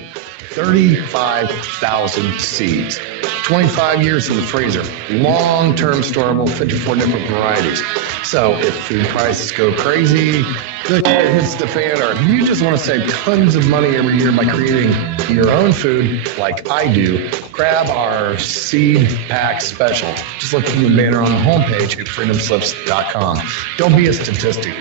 35,000 seeds. 25 years in the freezer. Long-term storable, 54 different varieties. So if food prices go crazy, the shit hits the fan, or if you just want to save tons of money every year by creating your own food like I do, grab our seed pack special. Just look for the banner on the homepage at freedomslips.com. Don't be a statistic.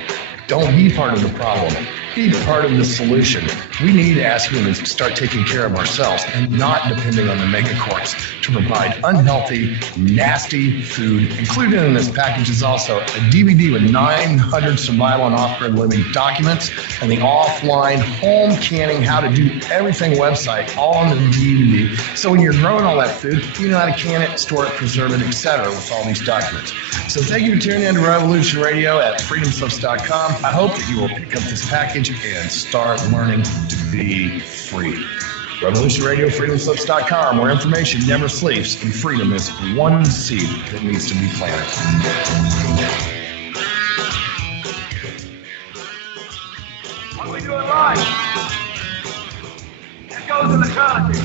Don't be part of the problem. be part of the solution. We need, as humans, to start taking care of ourselves and not depending on the megacorps to provide unhealthy, nasty food. Included in this package is also a DVD with 900 survival and off-grid living documents and the offline home canning, how to do everything website, all on the DVD. So when you're growing all that food, you know how to can it, store it, preserve it, etc. with all these documents. So thank you for tuning in to Revolution Radio at freedomslips.com. I hope that you will pick up this package and start learning to be free. Revolution Radio, freedomslips.com, where information never sleeps and freedom is one seed that needs to be planted. What are we doing right? It goes in eternity.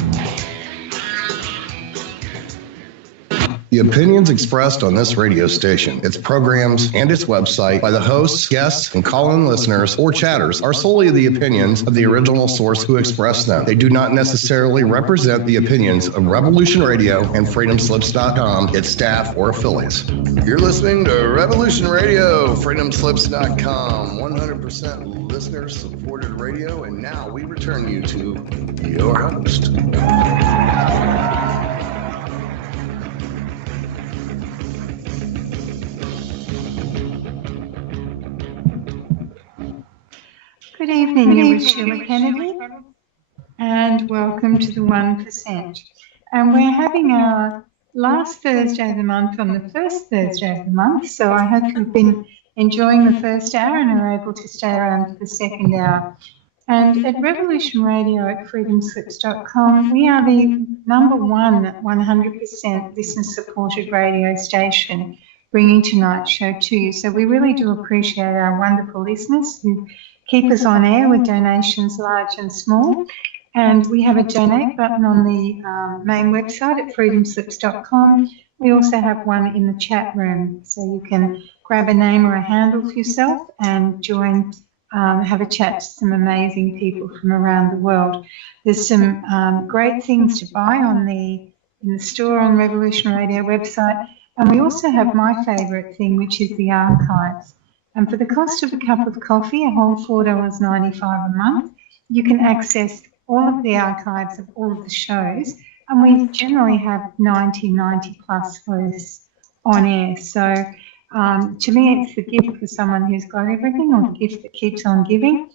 The opinions expressed on this radio station, its programs, and its website by the hosts, guests, and call-in listeners or chatters are solely the opinions of the original source who expressed them. They do not necessarily represent the opinions of Revolution Radio and freedomslips.com, its staff, or affiliates. You're listening to Revolution Radio, freedomslips.com, 100% listener-supported radio, and now we return you to your host. Good evening, you're with Sheila Kennedy, and welcome to the 1%. And we're having our last Thursday of the month on the first Thursday of the month, so I hope you've been enjoying the first hour and are able to stay around for the second hour. And at Revolution Radio at freedomslips.com, we are the #1 100% listener-supported radio station bringing tonight's show to you. So we really do appreciate our wonderful listeners who keep us on air with donations large and small. And we have a donate button on the main website at freedomslips.com. We also have one in the chat room, so you can grab a name or a handle for yourself and join, have a chat to some amazing people from around the world. There's some great things to buy in the store on Revolution Radio website. And we also have my favourite thing, which is the archives. And for the cost of a cup of coffee, a whole $4.95 a month, you can access all of the archives of all of the shows. And we generally have 90 plus hosts on air. So to me, it's the gift for someone who's got everything, or the gift that keeps on giving.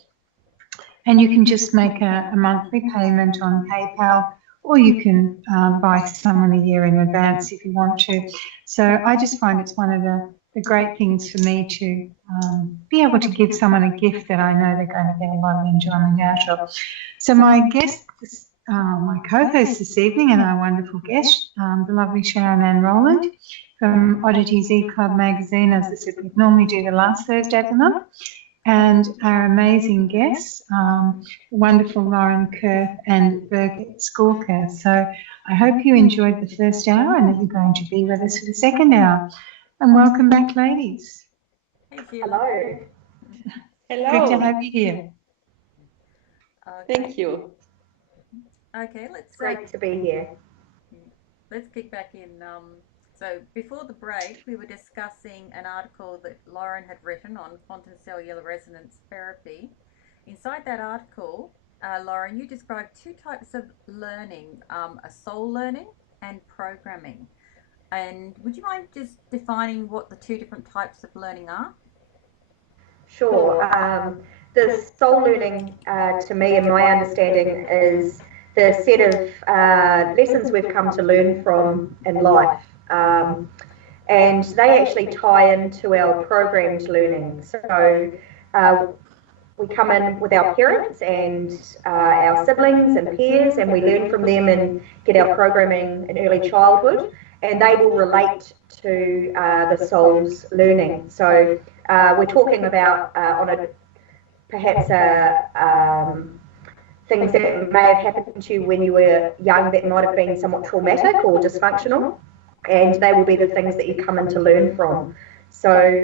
And you can just make a monthly payment on PayPal, or you can buy someone a year in advance if you want to. So I just find it's one of the great things for me to be able to give someone a gift that I know they're going to get a lot of enjoyment out of. So my guest, my co-host this evening, and our wonderful guest, the lovely Sharon Ann Rowland from Oddities E-Club magazine, as I said, we normally do the last Thursday of the month, and our amazing guests, wonderful Lauren Kurth and Birgit Skorka. So I hope you enjoyed the first hour and that you're going to be with us for the second hour. And welcome back, ladies. Thank you. Hello. Hello. Good to have you here. Thank you. Okay, let's Great to be here. Let's kick back in. So before the break, we were discussing an article that Lauren had written on quantum cellular resonance therapy. Inside that article, Lauren, you described two types of learning, a soul learning and programming. And would you mind just defining what the two different types of learning are? Sure. The soul learning, to me, and my understanding, is the set of lessons we've come to learn from in life. And they actually tie into our programmed learning. So we come in with our parents and our siblings and peers, and we learn from them and get our programming in early childhood. And they will relate to the soul's learning. So we're talking about perhaps things that may have happened to you when you were young that might have been somewhat traumatic or dysfunctional, and they will be the things that you come in to learn from. So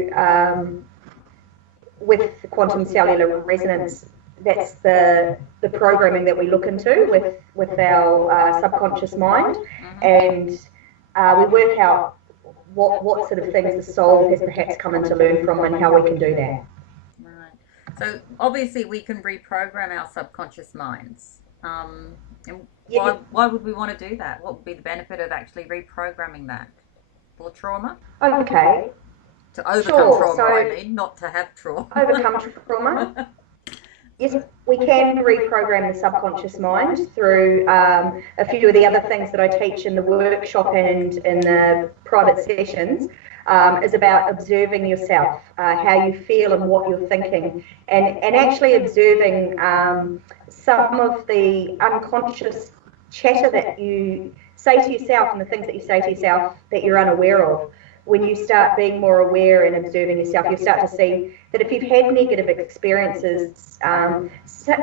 with quantum cellular resonance, that's the programming that we look into with our subconscious mind, and we work out what sort of things the soul has perhaps come in to learn from and how we can do that. Right. So obviously we can reprogram our subconscious minds. And Yeah. why would we want to do that? What would be the benefit of actually reprogramming that? For trauma? Okay. To overcome Sure, trauma, so- I mean, not to have trauma. Overcome trauma. Yes, we can reprogram the subconscious mind through a few of the other things that I teach in the workshop and in the private sessions. Is about observing yourself, how you feel and what you're thinking, and actually observing some of the unconscious chatter that you say to yourself and the things that you say to yourself that you're unaware of. When you start being more aware and observing yourself, you start to see that if you've had negative experiences,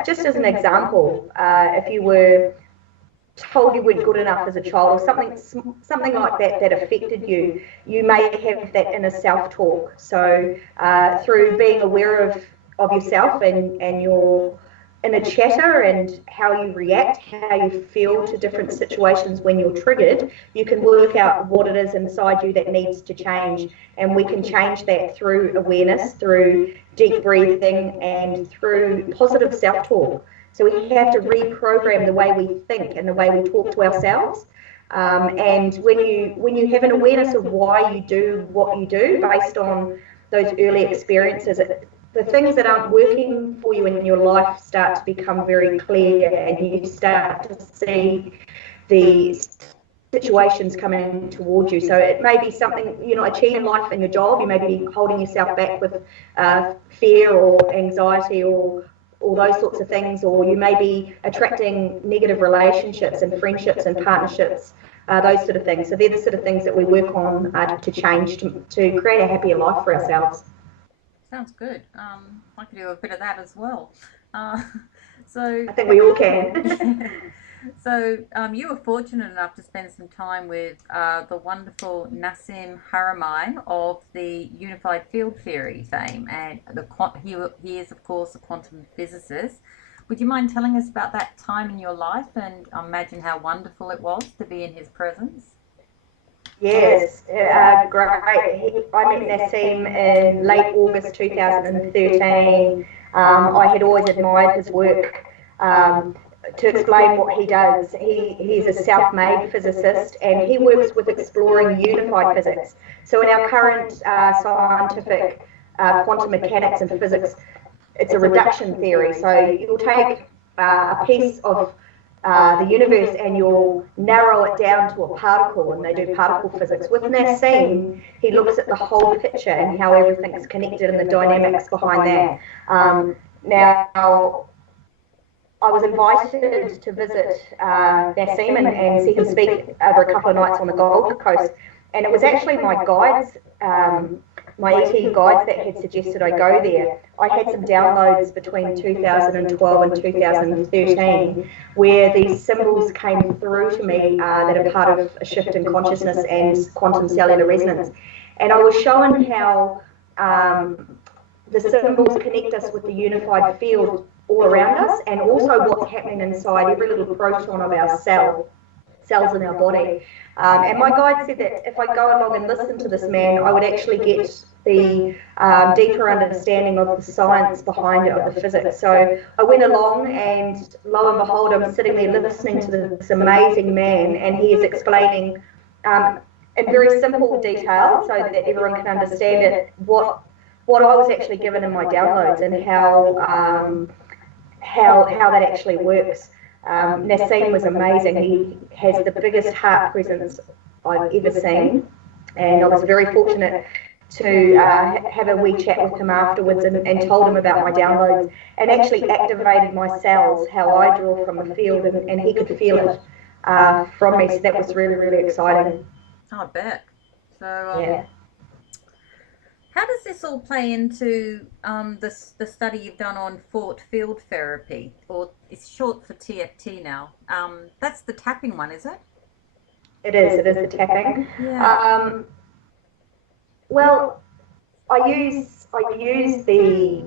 just as an example, if you were told you weren't good enough as a child or something like that affected you, you may have that inner self-talk. So through being aware of yourself and your inner chatter and how you react, how you feel to different situations when you're triggered, you can work out what it is inside you that needs to change. And we can change that through awareness, through deep breathing, and through positive self-talk. So we have to reprogram the way we think and the way we talk to ourselves. And when you have an awareness of why you do what you do based on those early experiences, the things that aren't working for you in your life start to become very clear, and you start to see the situations coming towards you. So it may be something, achieving in life in your job. You may be holding yourself back with fear or anxiety or all those sorts of things, or you may be attracting negative relationships and friendships and partnerships, those sort of things. So they're the sort of things that we work on to change, to create a happier life for ourselves. Sounds good. I could do a bit of that as well. So I think we all can. So you were fortunate enough to spend some time with the wonderful Nassim Haramein of the Unified Field Theory fame, and he is of course a quantum physicist. Would you mind telling us about that time in your life and imagine how wonderful it was to be in his presence? Yes, great. I met Nassim in late August 2013. I had always admired his work. To explain what he does, he's a self-made physicist, and he works with exploring unified physics. So in our current scientific quantum mechanics and physics, it's a reduction theory. So you'll take a piece of the universe and you'll narrow it down to a particle, and they do particle physics. With Nassim, he looks at the whole picture and how everything's connected and the dynamics behind that. Now, I was invited to visit Nassim and see him speak over a couple of nights on the Gold Coast, and it was actually my guides, my ET guides, that had suggested I go there. I had some downloads between 2012 and 2013 where these symbols came through to me that are part of a shift in consciousness and quantum cellular resonance. And I was shown how the symbols connect us with the unified field all around us, and also what's happening inside every little proton of our cells in our body. And my guide said that if I go along and listen to this man, I would actually get the deeper understanding of the science behind it, of the physics. So I went along, and lo and behold, I'm sitting there listening to this amazing man, and he is explaining in very simple detail, so that everyone can understand it, what I was actually given in my downloads, and how that actually works. Nassim was amazing. He has the biggest heart presence I've ever seen, and I was very fortunate to have a wee chat with him afterwards and told him about my downloads, and actually activated my cells, how I draw from the field, and he could feel it from me. So that was really, really exciting. Oh, I bet. So yeah. How does this all play into the study you've done on thought field therapy, or it's short for TFT now? That's the tapping one, is it? It is the tapping. Yeah. Well, I use the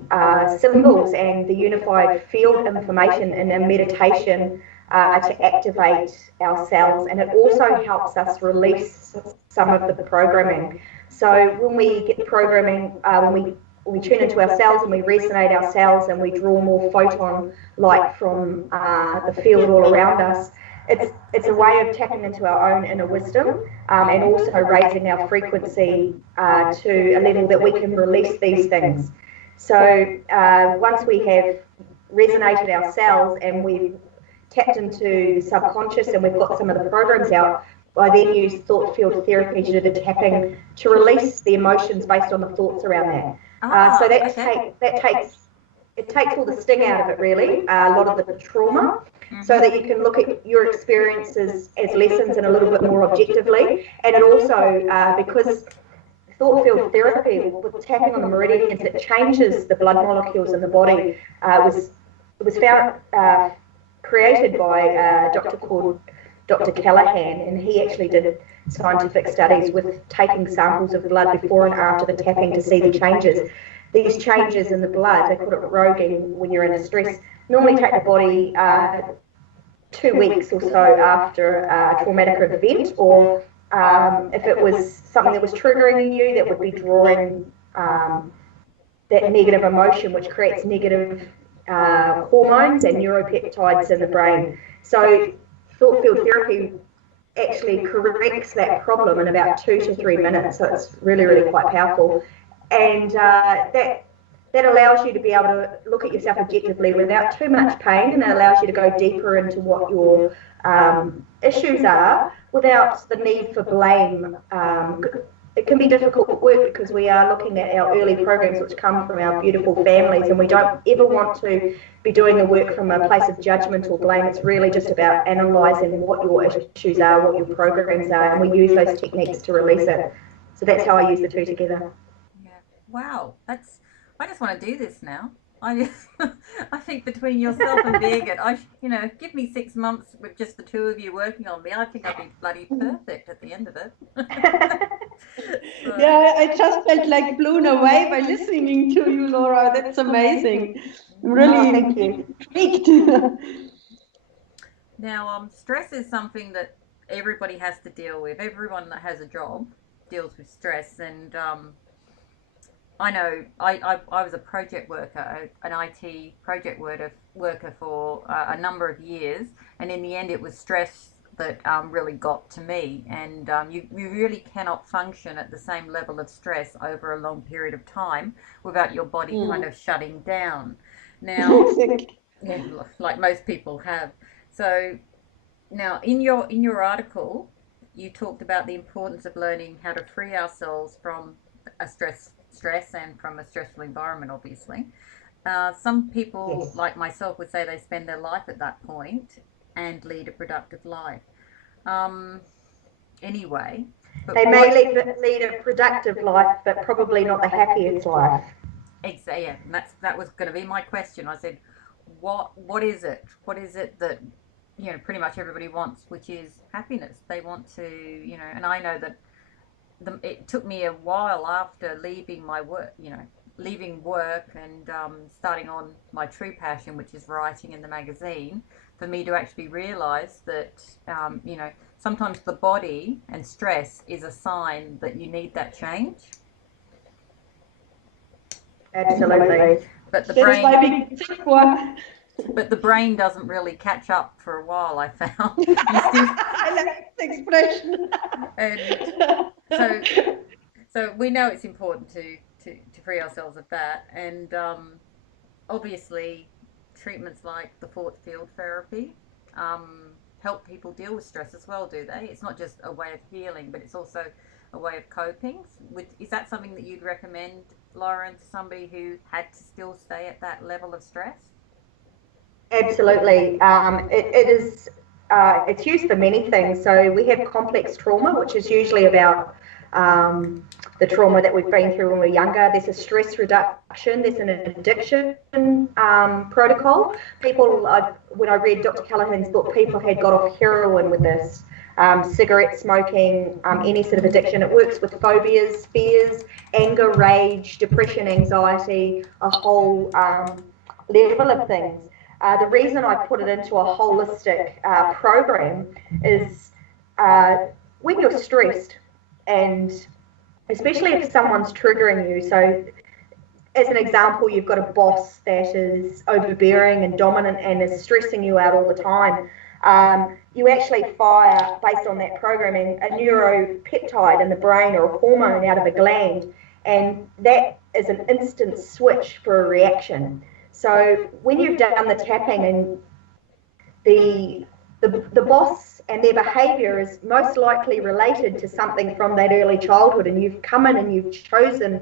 symbols and the unified field information in a meditation to activate our cells, and it also helps us release some of the programming. So when we get the programming, when we we tune into ourselves and we resonate ourselves and we draw more photon light from the field all around us. It's a way of tapping into our own inner wisdom and also raising our frequency to a level that we can release these things. So once we have resonated ourselves and we've tapped into the subconscious and we've got some of the programs out, I then use thought field therapy to do the tapping to release the emotions based on the thoughts around that. So that takes all the sting out of it, really, a lot of the trauma, so that you can look at your experiences as lessons and a little bit more objectively. And it also, because thought field therapy with tapping on the meridians, it changes the blood molecules in the body. It was created by a doctor called Dr. Callahan, and he actually did scientific studies with taking samples of blood before and after the tapping to see the changes. These changes in the blood, they call it roguing when you're in a stress, normally take the body 2 weeks or so after a traumatic event, or if it was something that was triggering in you, that would be drawing that negative emotion, which creates negative hormones and neuropeptides in the brain. So thought field therapy actually corrects that problem in about 2 to 3 minutes, so it's really, really quite powerful. And that allows you to be able to look at yourself objectively without too much pain, and it allows you to go deeper into what your issues are without the need for blame. It can be difficult work because we are looking at our early programs which come from our beautiful families, and we don't ever want to be doing the work from a place of judgment or blame. It's really just about analysing what your issues are, what your programs are, and we use those techniques to release it. So that's how I use the two together. Yeah. Wow, I just want to do this now. I think between yourself and Birgit, give me 6 months with just the two of you working on me. I think I'd be bloody perfect at the end of it. So. Yeah, I just felt like blown away by listening to you, Laura. That's amazing. Really intrigued. Now, stress is something that everybody has to deal with. Everyone that has a job deals with stress, and I know I was a project worker, an IT project worker for a number of years, and in the end it was stress that really got to me, and you really cannot function at the same level of stress over a long period of time without your body kind of shutting down. Now, like most people have. So now in your article, you talked about the importance of learning how to free ourselves from a stress and from a stressful environment, obviously. Some people, like myself, would say they spend their life at that point and lead a productive life. Anyway. They may lead a productive life, but probably not the happiest life. Exactly, yeah, and that was going to be my question. I said, what is it? What is it that, pretty much everybody wants, which is happiness. They want to, and I know that it took me a while after leaving my work, leaving work and starting on my true passion, which is writing in the magazine, for me to actually realise that, sometimes the body and stress is a sign that you need that change. Absolutely. But the brain doesn't really catch up for a while, I found. I like this expression. And so we know it's important to free ourselves of that, and obviously treatments like the thought field therapy help people deal with stress as well, do they? It's not just a way of healing, but it's also a way of coping. Is that something that you'd recommend, Lauren, to somebody who had to still stay at that level of stress? Absolutely. It is. It's used for many things. So we have complex trauma, which is usually about the trauma that we've been through when we're younger. There's a stress reduction. There's an addiction protocol. People, when I read Dr. Callahan's book, people had got off heroin with this. Cigarette smoking, any sort of addiction. It works with phobias, fears, anger, rage, depression, anxiety, a whole level of things. The reason I put it into a holistic program is when you're stressed, and especially if someone's triggering you. So as an example, you've got a boss that is overbearing and dominant and is stressing you out all the time. You actually fire, based on that programming, a neuropeptide in the brain or a hormone out of a gland, and that is an instant switch for a reaction. So when you've done the tapping, and the boss and their behaviour is most likely related to something from that early childhood, and you've come in and you've chosen,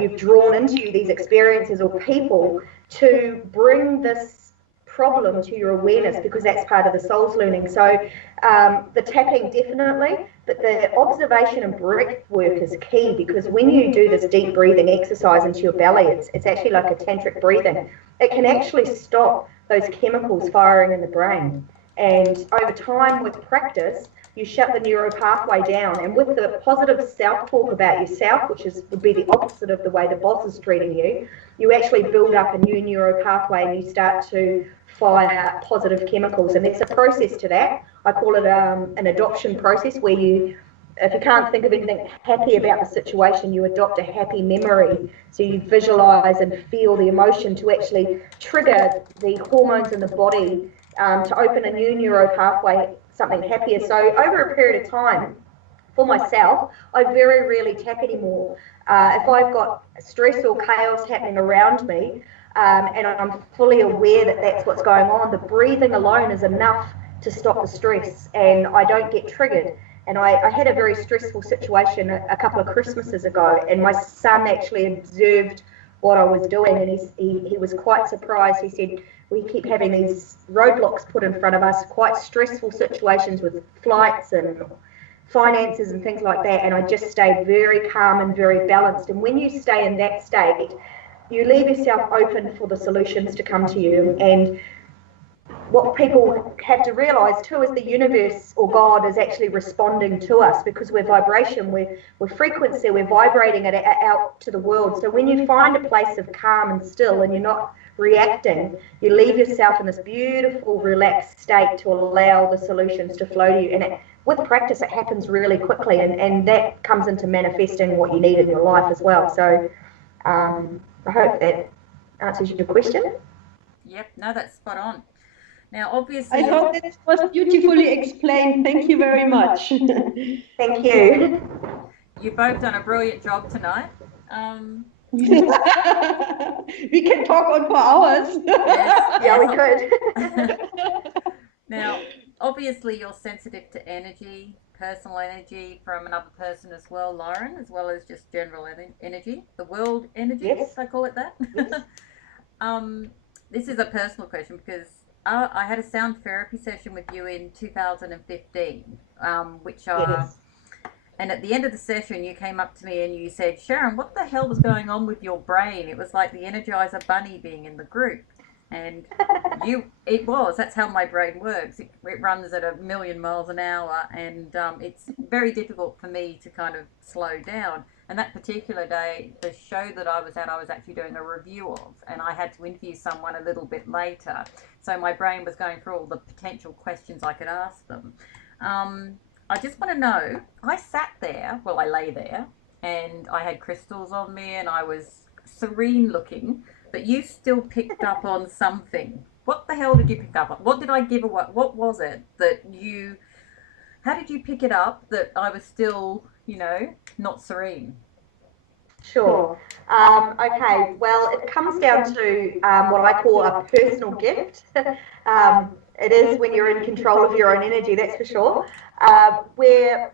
you've drawn into you these experiences or people to bring this problem to your awareness, because that's part of the soul's learning. So the tapping definitely, but the observation and breath work is key, because when you do this deep breathing exercise into your belly, it's actually like a tantric breathing. It can actually stop those chemicals firing in the brain. And over time, with practice, you shut the neuro pathway down. And with the positive self-talk about yourself, which would be the opposite of the way the boss is treating you, you actually build up a new neuro pathway and you start to fire positive chemicals. And there's a process to that. I call it an adoption process, where you, if you can't think of anything happy about the situation, you adopt a happy memory. So you visualize and feel the emotion to actually trigger the hormones in the body to open a new neuro pathway, something happier. So over a period of time, for myself, I very rarely tap anymore. If I've got stress or chaos happening around me, and I'm fully aware that that's what's going on, the breathing alone is enough to stop the stress, and I don't get triggered. And I had a very stressful situation a couple of Christmases ago, and my son actually observed what I was doing, and he was quite surprised. He said, we keep having these roadblocks put in front of us, quite stressful situations with flights and finances and things like that, and I just stayed very calm and very balanced. And when you stay in that state, you leave yourself open for the solutions to come to you. And what people have to realise too is the universe or God is actually responding to us, because we're vibration, we're frequency, we're vibrating it out to the world. So when you find a place of calm and still and you're not reacting, you leave yourself in this beautiful relaxed state to allow the solutions to flow to you. And with practice it happens really quickly, and that comes into manifesting what you need in your life as well. So I hope that answers your question. Yep, no, that's spot on. Now, obviously, I thought that was beautifully explained. Thank you very much. Thank you. You've both done a brilliant job tonight. We can talk on for hours. Yes, yeah, we could. Now, obviously, you're sensitive to energy, personal energy from another person as well, Lauren, as well as just general energy, the world energy, yes. I call it that. Yes. This is a personal question, because I had a sound therapy session with you in 2015, yes. And at the end of the session, you came up to me and you said, Sharon, what the hell was going on with your brain? It was like the Energizer Bunny being in the group. And that's how my brain works. It runs at 1,000,000 miles an hour, and it's very difficult for me to kind of slow down. And that particular day, the show that I was at, I was actually doing a review of, and I had to interview someone a little bit later. So my brain was going through all the potential questions I could ask them. I just want to know, I sat there, well, I lay there, and I had crystals on me, and I was serene looking, but you still picked up on something. What the hell did you pick up on? What did I give away? What was it that how did you pick it up that I was still, not serene? Sure. Okay, well, it comes down to what I call a personal gift. It is when you're in control of your own energy, that's for sure. Where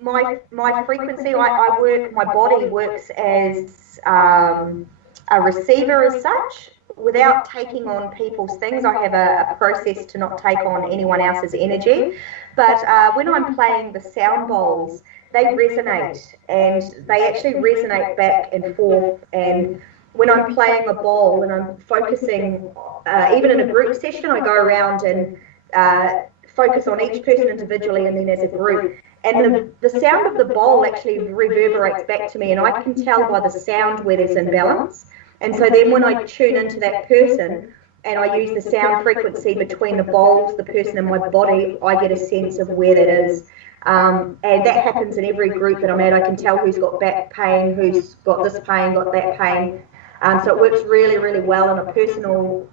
my frequency, my body works as a receiver as such, without taking on people's things. I have a process to not take on anyone else's energy. But when I'm playing the sound bowls, they resonate, and they actually resonate back and forth. And when I'm playing a bowl and I'm focusing, even in a group session, I go around and focus on each person individually and then as a group. And the sound of the bowl actually reverberates back to me, and I can tell by the sound where there's imbalance. And so then when I tune into that person and I use the sound frequency between the bowls, the person and my body, I get a sense of where that is. And that happens in every group that I'm at. I can tell who's got back pain, who's got this pain, got that pain. So it works really, really well in a personal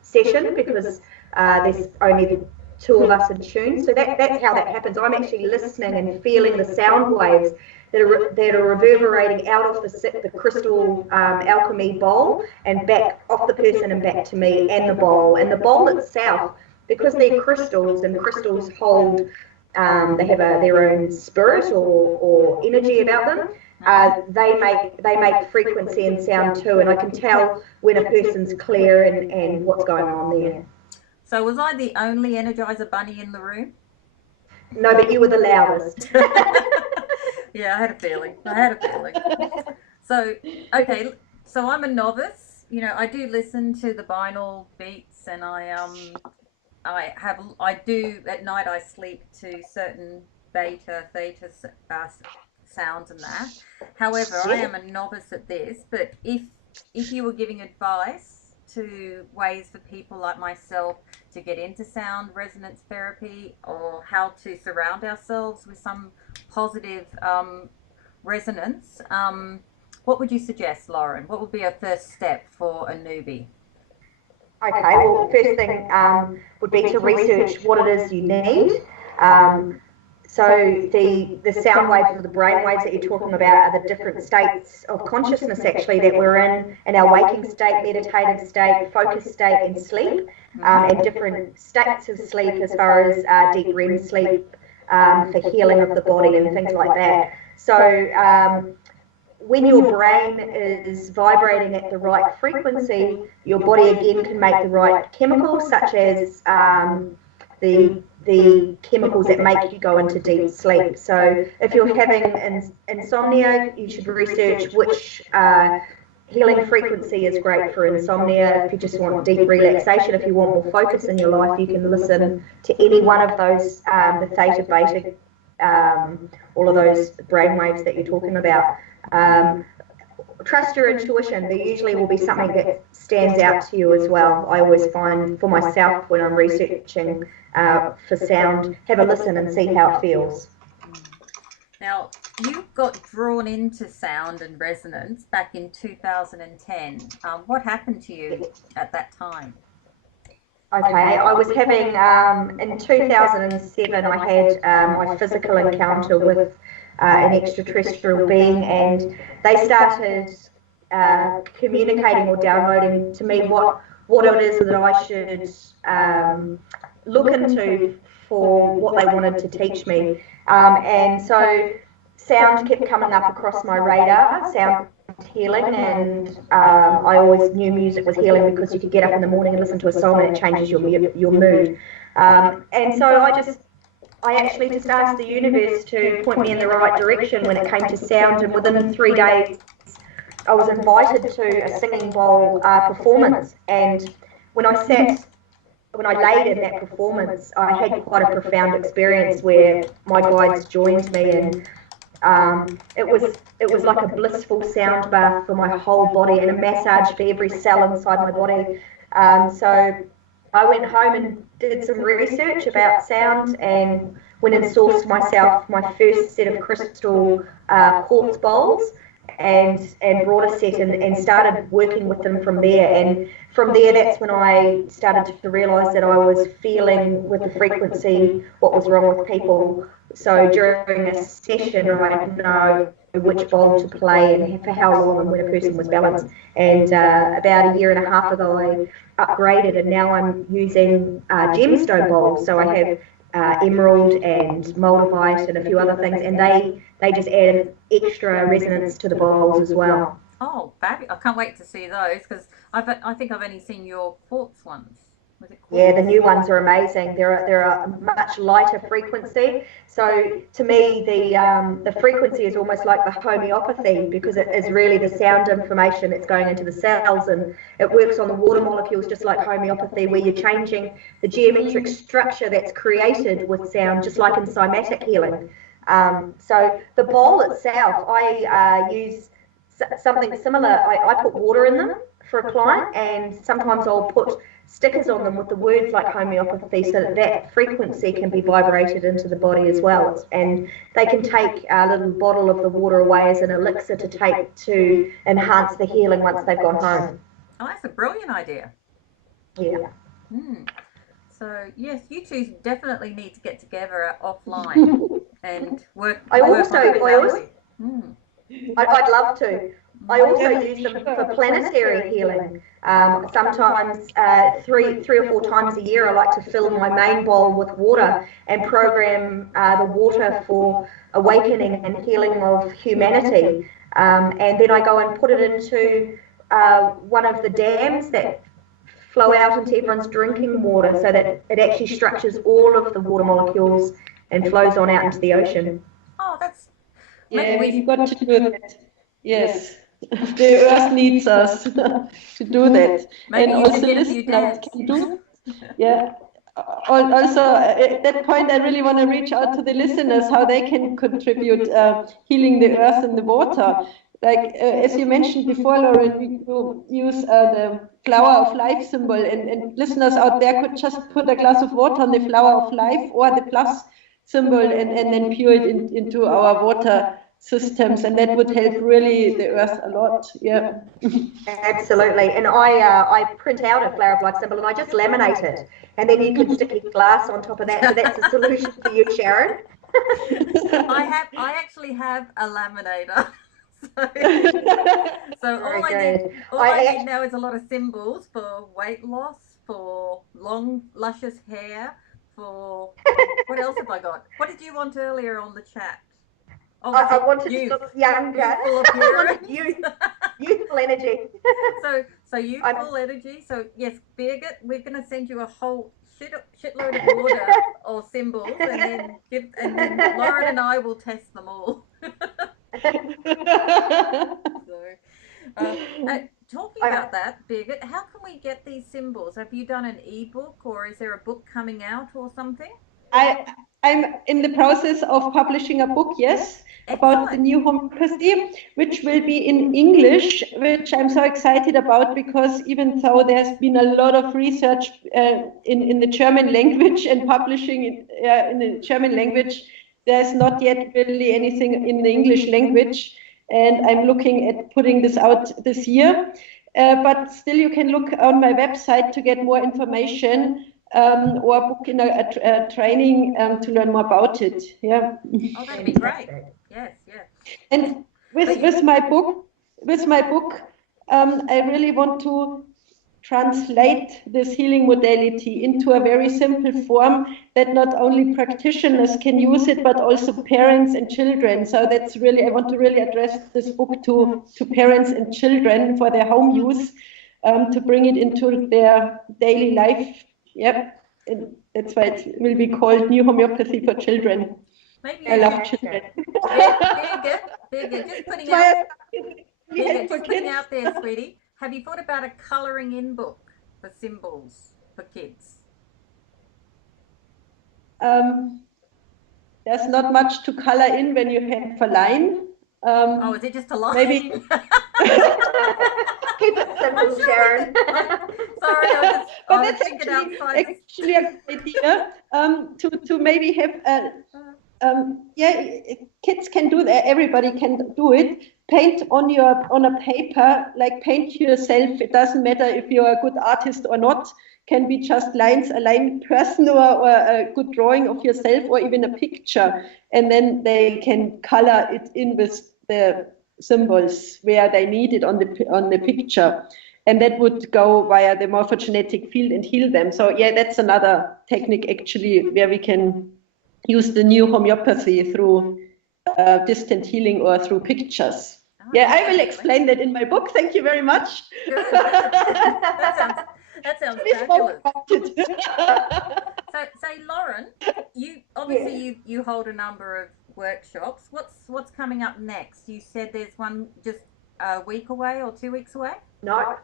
session because there's only the two of us in tune. So that's how that happens. I'm actually listening and feeling the sound waves that are reverberating out of the crystal alchemy bowl and back off the person and back to me and the bowl. And the bowl itself, because they're crystals and crystals hold, they have their own spirit or energy about them. They make frequency and sound too, and I can tell when a person's clear and what's going on there. So was I the only Energizer Bunny in the room? No, but you were the loudest. Yeah, I had a feeling. So, okay, so I'm a novice. You know, I do listen to the binaural beats, and I do at night. I sleep to certain theta sounds and that. However, I am a novice at this. But if you were giving advice to ways for people like myself to get into sound resonance therapy, or how to surround ourselves with some positive resonance, what would you suggest, Lauren? What would be a first step for a newbie? Okay, well, first thing would be to research what it is you need. So the sound waves or the brain waves that you're talking about are the different states of consciousness actually that we're in our waking state, meditative state, focused state and sleep, and different states of sleep as far as deep REM sleep for healing of the body and things like that. So when your brain is vibrating at the right frequency, your body again can make the right chemicals, such as the chemicals that make you go into deep sleep. So if you're having insomnia, you should research which healing frequency is great for insomnia. If you just want deep relaxation, if you want more focus in your life, you can listen to any one of those, the theta, beta, all of those brain waves that you're talking about. Trust your intuition. There usually will be something that stands out to you as well. I always find for myself when I'm researching for sound, have a listen and see how it feels. Now, you got drawn into sound and resonance back in 2010. What happened to you at that time? Okay, I was having, in 2007, I had my physical encounter with an extraterrestrial being, and they started communicating or downloading to me what it is that I should look into for what they wanted to teach me. And so sound kept coming up across my radar, sound healing, and I always knew music was healing because you could get up in the morning and listen to a song and it changes your mood. And so I actually just asked the universe to point me in the right direction when it came to sound, and within 3 days I was invited to a singing bowl performance. And when I laid in that performance, I had quite a profound experience where my guides joined me, and it was like a blissful sound bath for my whole body and a massage for every cell inside my body. So I went home and did some research about sound and went and sourced myself my first set of crystal quartz bowls and brought a set and started working with them from there. And from there, that's when I started to realise that I was feeling with the frequency what was wrong with people. So during a session, I'd know which bowl to play and for how long and when a person was balanced. And about a year and a half ago, I upgraded, and now I'm using gemstone bowls. So I have emerald and moldavite and a few other things, and they just add an extra resonance to the bowls as well. Oh, fabulous. I can't wait to see those, because I think I've only seen your quartz ones. Was it quartz? Yeah, the new ones are amazing. They're a much lighter frequency. So to me, the frequency is almost like the homeopathy, because it is really the sound information that's going into the cells, and it works on the water molecules just like homeopathy, where you're changing the geometric structure that's created with sound, just like in somatic healing. So the bowl itself, I use something similar. I put water in them for a client, and sometimes I'll put stickers on them with the words like homeopathy, so that that frequency can be vibrated into the body as well. And they can take a little bottle of the water away as an elixir to take to enhance the healing once they've gone home. Oh, that's a brilliant idea. Yeah. So yes, you two definitely need to get together offline and work. I'd love to. I also use them for planetary healing. Sometimes 3 or 4 times a year I like to fill my main bowl with water and program the water for awakening and healing of humanity. And then I go and put it into one of the dams that flow out into everyone's drinking water, so that it actually structures all of the water molecules and flows on out into the ocean. Oh, that's... Yeah, we've got to do that. Yes. The earth needs us to do that. Maybe and also listeners can do. Yeah. Also, at that point, I really want to reach out to the listeners, how they can contribute healing the earth and the water. Like, as you mentioned before, Lauren, we use the flower of life symbol, and listeners out there could just put a glass of water on the flower of life or the plus symbol and then pour it into our water systems, and that would help really the earth a lot. Yeah. Absolutely. And I print out a flower of life symbol and I just laminate it, and then you can stick your glass on top of that. So that's a solution for you, Sharon. I actually have a laminator. So all I need now is a lot of symbols for weight loss, for long luscious hair, for what else have I got? What did you want earlier on the chat? Oh, I wanted to look younger. Youthful energy. So youthful energy. So yes, Birgit, we're going to send you a whole shitload of water or symbols, and then Lauren and I will test them all. Talking about that, Birgit, how can we get these symbols? Have you done an ebook, or is there a book coming out or something? I'm in the process of publishing a book, yes, about the new homeopathy, which will be in English, which I'm so excited about, because even though there's been a lot of research in the German language and publishing in the German language, there's not yet really anything in the English language, and I'm looking at putting this out this year. But still, you can look on my website to get more information, or book in a training to learn more about it. Yeah. Oh, that'd be great. Yes, yes. And with my book, I really want to translate this healing modality into a very simple form that not only practitioners can use it, but also parents and children. So that's really, I want to really address this book to parents and children for their home use, to bring it into their daily life. Yep. And that's why it will be called New Homeopathy for Children. Maybe I love children. Birgit, just putting out there, sweetie. Have you thought about a colouring in book for symbols for kids? There's not much to colour in when you have a line. Oh, is it just a line? Maybe. Keep it simple, Sharon. Sorry, I was thinking outside. Actually a good idea to maybe have kids can do that. Everybody can do it. Paint on a paper, like paint yourself. It doesn't matter if you're a good artist or not. Can be just lines, a line person, or a good drawing of yourself, or even a picture. And then they can color it in with the symbols where they need it on the picture. And that would go via the morphogenetic field and heal them. So yeah, that's another technique actually where we can use the new homeopathy through distant healing or through pictures. Yeah, I will explain that in my book. Thank you very much. Good. That sounds fabulous. So Lauren, you obviously you hold a number of workshops. What's coming up next? You said there's one just a week away or 2 weeks away? No.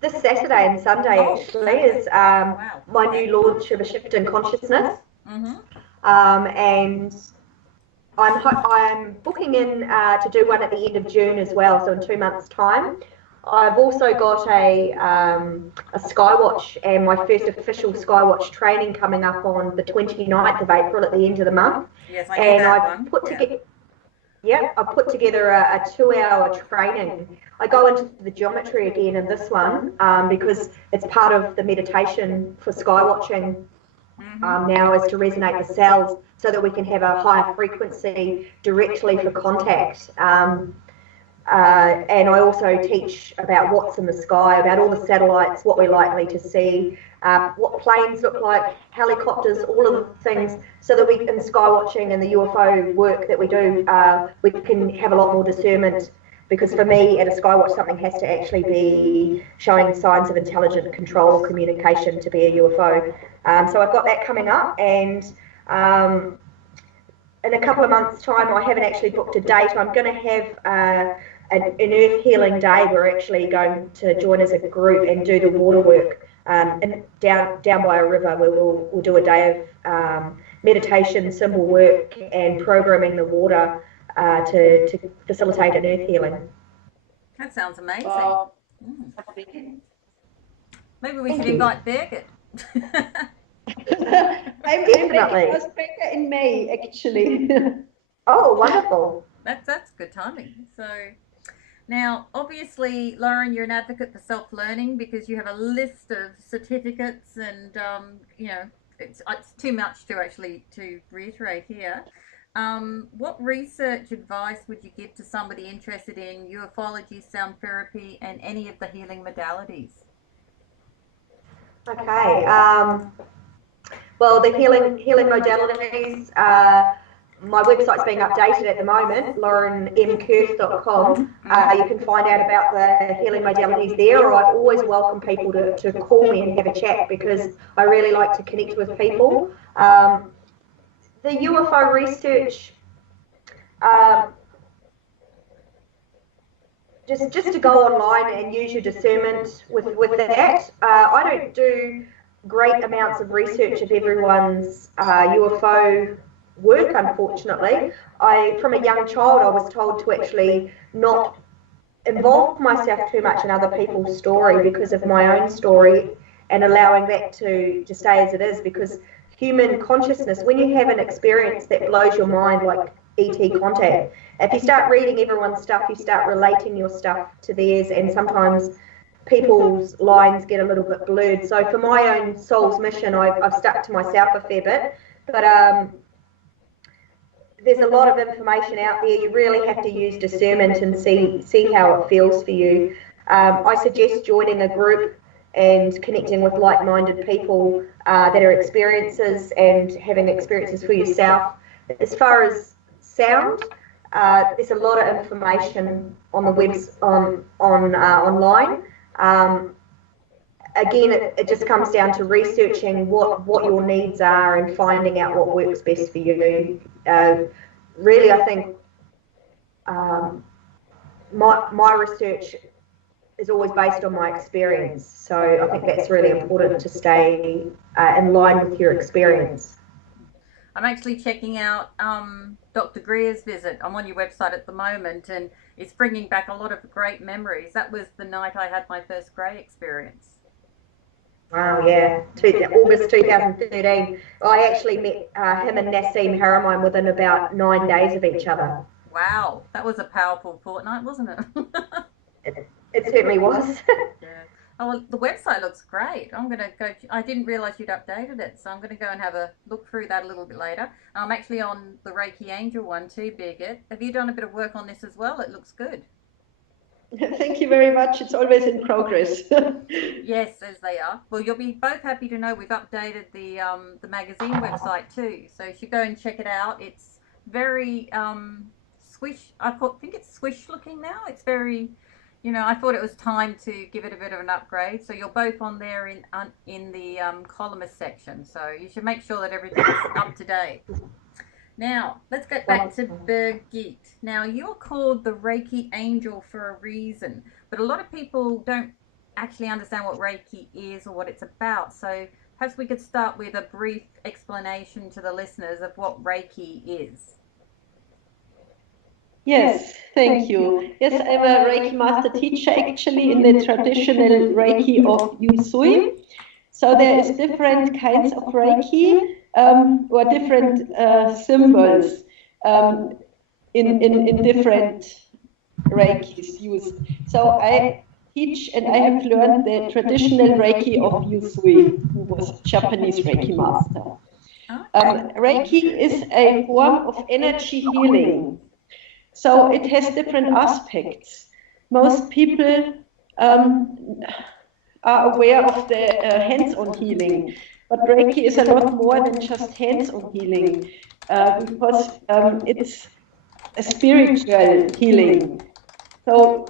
This Saturday and Sunday actually is my new launch of a shift in consciousness. Mm-hmm. And I'm booking in to do one at the end of June as well, so in 2 months' time. I've also got a Skywatch and my first official Skywatch training coming up on the 29th of April at the end of the month. Yes, I know that one. Put together. Yeah, I've put together a 2-hour training. I go into the geometry again in this one because it's part of the meditation for skywatching now is to resonate the cells so that we can have a higher frequency directly for contact. And I also teach about what's in the sky, about all the satellites, what we're likely to see, what planes look like, helicopters, all of the things, so that we, in sky watching and the UFO work that we do, we can have a lot more discernment. Because for me, at a Skywatch, something has to actually be showing signs of intelligent control or communication to be a UFO. So I've got that coming up, and in a couple of months' time, I haven't actually booked a date. I'm going to have an Earth Healing Day. We're actually going to join as a group and do the water work and down by a river, where we'll do a day of meditation, symbol work, and programming the water to facilitate an earth healing. That sounds amazing. Maybe we should invite Birgit. I'm Rebecca in May, actually. Oh, wonderful. That's good timing. So now, obviously, Lauren, you're an advocate for self-learning because you have a list of certificates, and you know, it's too much to actually to reiterate here. What research advice would you give to somebody interested in ufology, sound therapy, and any of the healing modalities? Okay. Well, the healing modalities, my website's being updated at the moment, laurenmkurth.com. You can find out about the healing modalities there, or I always welcome people to call me and have a chat, because I really like to connect with people. The UFO research, just to go online and use your discernment with that. I don't do great amounts of research of everyone's UFO work, unfortunately. From a young child, I was told to actually not involve myself too much in other people's story because of my own story, and allowing that to stay as it is, because human consciousness, when you have an experience that blows your mind, like ET contact, if you start reading everyone's stuff, you start relating your stuff to theirs, and sometimes people's lines get a little bit blurred. So for my own soul's mission, I've stuck to myself a fair bit, but there's a lot of information out there. You really have to use discernment and see how it feels for you. I suggest joining a group and connecting with like-minded people that are experiencers and having experiences for yourself. As far as sound, there's a lot of information on the webs online. Again, it just comes down to researching what your needs are and finding out what works best for you. Really, I think my research is always based on my experience. So I think that's really important to stay in line with your experience. I'm actually checking out Dr. Greer's visit. I'm on your website at the moment, and it's bringing back a lot of great memories. That was the night I had my first grey experience. Wow, yeah, August 2013. I actually met him and Nassim Haramein within about 9 days of each other. Wow, that was a powerful fortnight, wasn't it? It certainly was. Yeah. Oh, well, the website looks great. I'm going to go. I didn't realise you'd updated it, so I'm going to go and have a look through that a little bit later. I'm actually on the Reiki Angel one too, Birgit. Have you done a bit of work on this as well? It looks good. Thank you very much. It's always in progress. Yes, as they are. Well, you'll be both happy to know we've updated the magazine website too. So you should go and check it out. It's very swish. I think it's swish looking now. It's very, you know, I thought it was time to give it a bit of an upgrade. So you're both on there in the columnist section. So you should make sure that everything's up to date. Now, let's get back to Birgit. Now, you're called the Reiki Angel for a reason, but a lot of people don't actually understand what Reiki is or what it's about. So perhaps we could start with a brief explanation to the listeners of what Reiki is. Yes, thank you. Yes, I'm a Reiki master teacher actually in the traditional Reiki of Usui. So there is different kinds of Reiki or different symbols in different Reikis used. So I teach and I have learned the traditional Reiki of Usui, who was a Japanese Reiki master. Reiki is a form of energy healing. So it has different aspects. Most people are aware of the hands-on healing, but Reiki is a lot more than just hands-on healing because it's a spiritual healing. So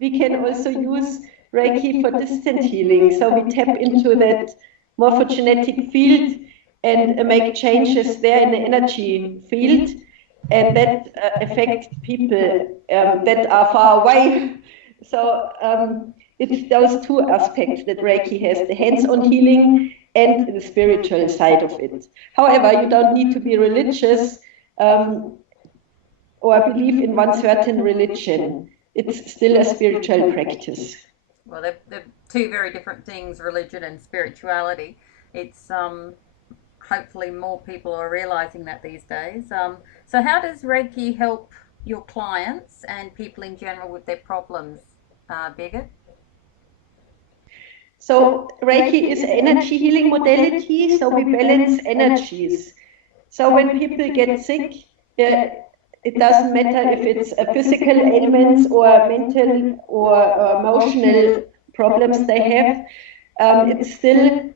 we can also use Reiki for distant healing. So we tap into that morphogenetic field and make changes there in the energy field, and that affects people that are far away. So it's those two aspects that Reiki has, the hands-on healing and the spiritual side of it. However, you don't need to be religious or believe in one certain religion. It's still a spiritual practice. Well, they're two very different things, religion and spirituality. It's hopefully more people are realizing that these days. So how does Reiki help your clients and people in general with their problems, Birgit? So Reiki is an energy healing modality, so we balance energies. So when people get sick, it doesn't matter if it's a physical ailments or mental or emotional problems they have, it's still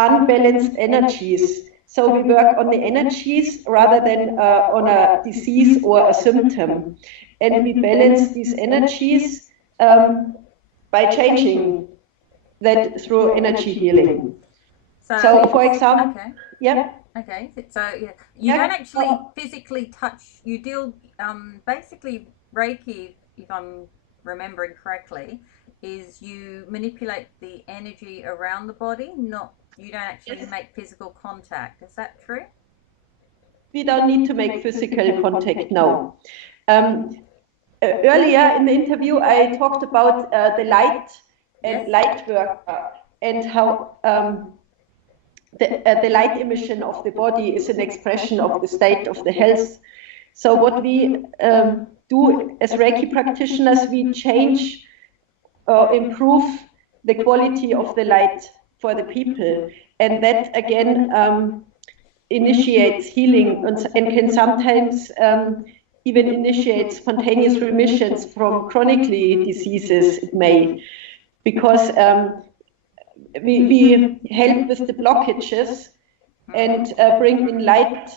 unbalanced energies. So we work on the energies rather than on a disease or a symptom. And we balance these energies by changing that through energy healing. So for example, okay. Yeah. Okay, so you don't actually physically touch, you deal, basically Reiki, if I'm remembering correctly, is you manipulate the energy around the body, you don't actually make physical contact. Is that true? We don't need to make physical contact, no. Earlier in the interview, I talked about the light and light work and how the light emission of the body is an expression of the state of the health. So what we do as Reiki practitioners, we change or improve the quality of the light for the people. And that again initiates healing and can sometimes even initiate spontaneous remissions from chronically diseases, it may, because we help with the blockages and bring in light,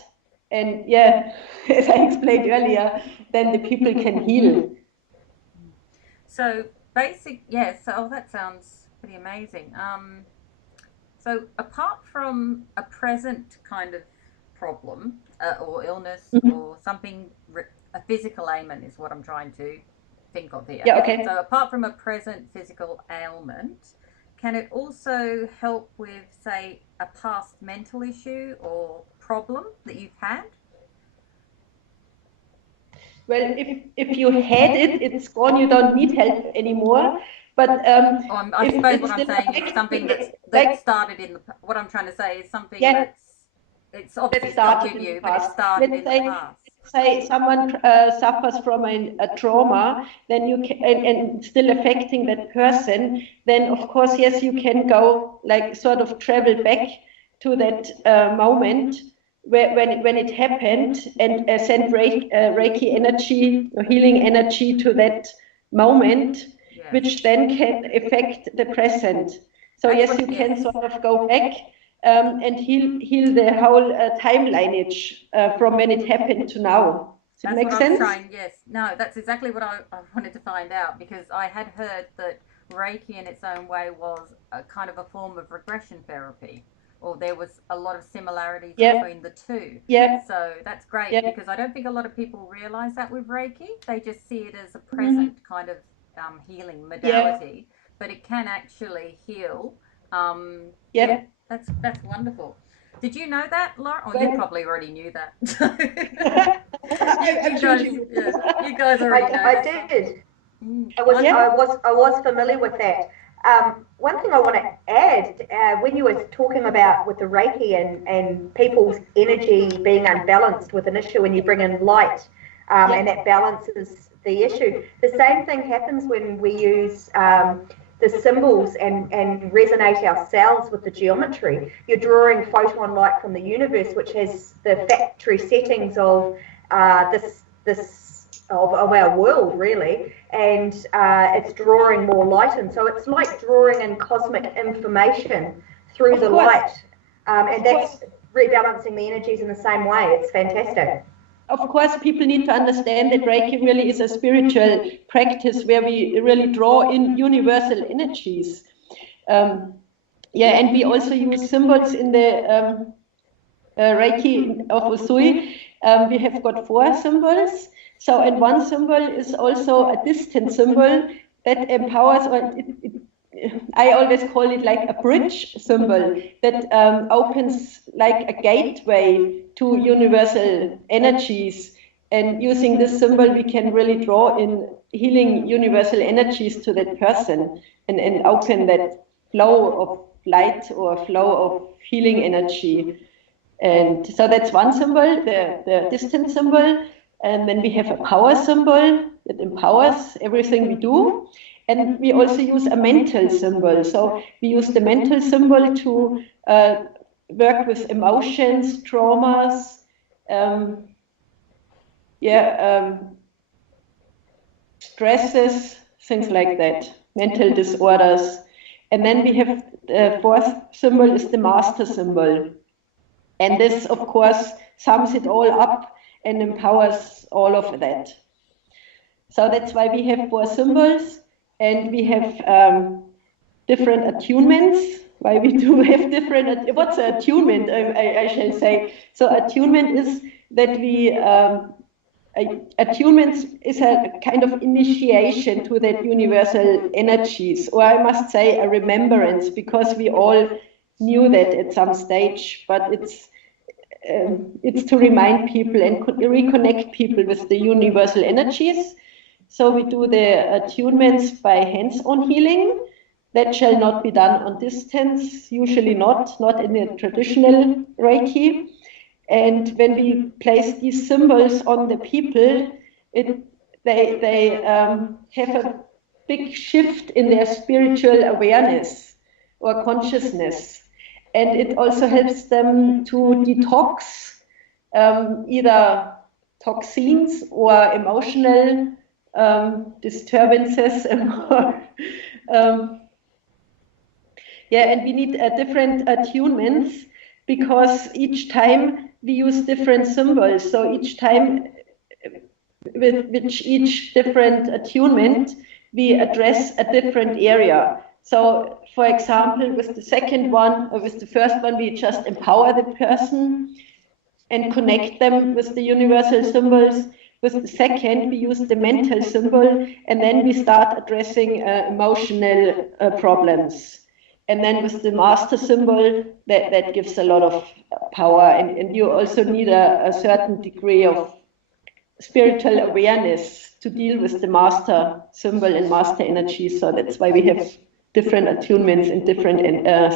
and as I explained earlier, then the people can heal. So so that sounds pretty amazing. So apart from a present kind of problem or illness or something, a physical ailment is what I'm trying to think of here. Yeah, okay. So apart from a present physical ailment, can it also help with, say, a past mental issue or problem that you've had? Well, if you had it, it's gone. You don't need help anymore. But I suppose what I'm saying is something that started in the. What I'm trying to say is something it's obviously started with you, but it started in the past. Say someone suffers from a trauma, then you can, and still affecting that person, then of course, yes, you can go like sort of travel back to that moment when it happened and send Reiki energy or healing energy to that moment, which then can affect the present. So yes, you can sort of go back and heal the whole time lineage from when it happened to now. Does it make sense? Yes. No, that's exactly what I wanted to find out, because I had heard that Reiki in its own way was a kind of a form of regression therapy, or there was a lot of similarities between the two. Yeah. So that's great, because I don't think a lot of people realize that with Reiki. They just see it as a present kind of healing modality, but it can actually heal Yeah, that's wonderful. Did you know that, Laura? Oh, you probably already knew that. you guys already know. I did. I was familiar with that. One thing I want to add, when you were talking about with the Reiki and people's energy being unbalanced with an issue, when you bring in light, and that balances the issue. The same thing happens when we use the symbols and resonate ourselves with the geometry. You're drawing photon light from the universe, which has the factory settings of of our world, really, and it's drawing more light in. So it's like drawing in cosmic information through the light, and that's rebalancing the energies in the same way. It's fantastic. Of course, people need to understand that Reiki really is a spiritual practice where we really draw in universal energies. And we also use symbols in the Reiki of Usui. We have got 4 symbols. So, and one symbol is also a distant symbol that empowers, or I always call it like a bridge symbol that opens like a gateway to universal energies. And using this symbol, we can really draw in healing universal energies to that person and open that flow of light or flow of healing energy. And so that's one symbol, the distant symbol. And then we have a power symbol that empowers everything we do. And we also use a mental symbol. So we use the mental symbol to work with emotions, traumas, stresses, things like that, mental disorders. And then we have the 4th symbol is the master symbol. And this, of course, sums it all up and empowers all of that. So that's why we have 4 symbols, and we have different attunements. Why we do have different, what's an attunement, I shall say. So attunement is that we, attunement is a kind of initiation to that universal energies, or I must say a remembrance, because we all knew that at some stage, but it's to remind people and reconnect people with the universal energies. So we do the attunements by hands-on healing. That shall not be done on distance, usually not in the traditional Reiki. And when we place these symbols on the people, they have a big shift in their spiritual awareness or consciousness. And it also helps them to detox either toxins or emotional disturbances. And we need different attunements because each time we use different symbols. So each time with each different attunement, we address a different area. So, for example, with the second one, or with the first one, we just empower the person and connect them with the universal symbols. With the second, we use the mental symbol, and then we start addressing emotional problems. And then with the master symbol, that gives a lot of power, and you also need a certain degree of spiritual awareness to deal with the master symbol and master energy. So that's why we have different attunements and different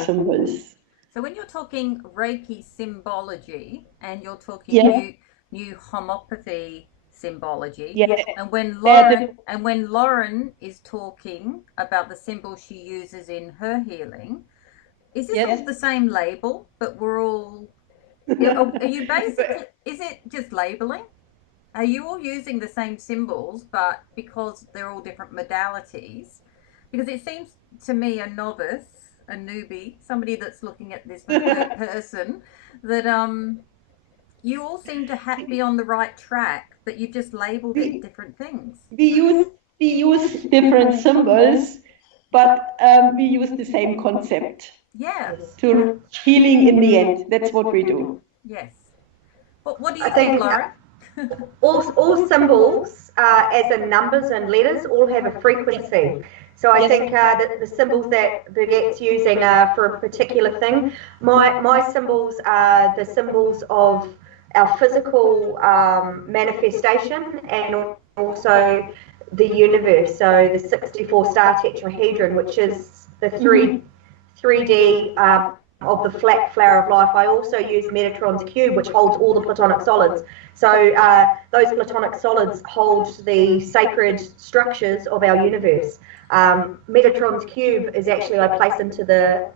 symbols. So when you're talking Reiki symbology and you're talking new homeopathy symbology, and when Lauren is talking about the symbol she uses in her healing, is it all the same label? But we're all are you basically? Is it just labeling? Are you all using the same symbols, but because they're all different modalities? Because it seems to me, a novice, a newbie, somebody that's looking at this person, that you all seem to be on the right track, but you just labeled it different things. We use different symbols, but we use the same concept. Yes. To healing in the end. That's what we do. Yes. What do you think, Laura? All symbols, as in numbers and letters, all have a frequency. So I think that the symbols that Birgit's using are for a particular thing. My symbols are the symbols of our physical manifestation and also the universe. So the 64-star tetrahedron, which is the 3D of the flat flower of life. I also use Metatron's cube, which holds all the platonic solids. So those platonic solids hold the sacred structures of our universe. Metatron's cube is actually, I place into the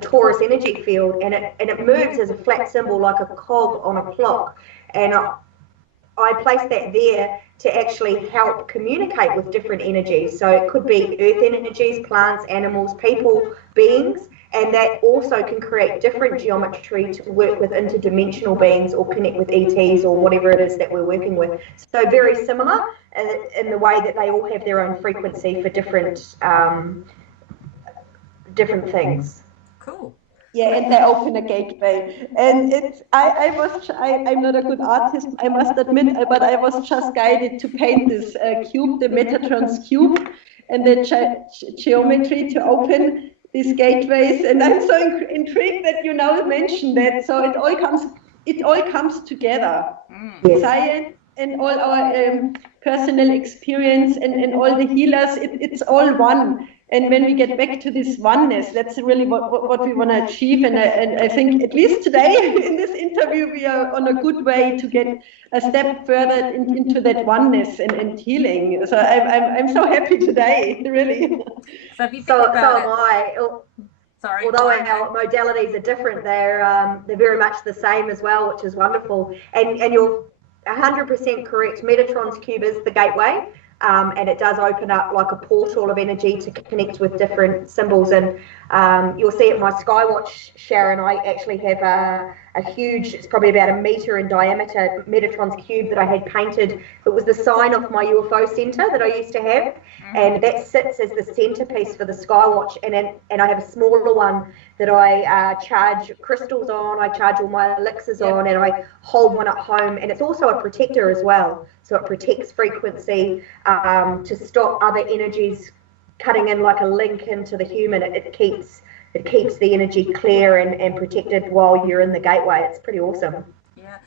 Taurus energy field, and it moves as a flat symbol like a cog on a clock, and I place that there to actually help communicate with different energies. So it could be earth energies, plants, animals, people, beings, and that also can create different geometry to work with interdimensional beings or connect with ETs or whatever it is that we're working with. So very similar in the way that they all have their own frequency for different things. Cool. Yeah, and they open a gateway. And I'm not a good artist, I must admit, but I was just guided to paint this cube, the Metatron's cube, and the geometry to open these gateways. And I'm so intrigued that you now mentioned that. So it all comes together. Yes. Science and all our personal experience and all the healers, it's all one. And when we get back to this oneness, that's really what we want to achieve. And I think at least today in this interview, we are on a good way to get a step further into that oneness and healing. So I'm so happy today, really. So if you think about am I. Sorry. Although our modalities are different, they're very much the same as well, which is wonderful. And you're 100% correct. Metatron's cube is the gateway. And it does open up like a portal of energy to connect with different symbols. And you'll see at my Skywatch, Sharon, I actually have a huge, it's probably about 1 meter in diameter, Metatron's cube that I had painted. It was the sign of my UFO center that I used to have. And that sits as the centerpiece for the Skywatch. And I have a smaller one that I charge crystals on, I charge all my elixirs on, and I hold one at home. And it's also a protector as well. So it protects frequency to stop other energies cutting in like a link into the human. It keeps the energy clear and protected while you're in the gateway. It's pretty awesome. Yeah.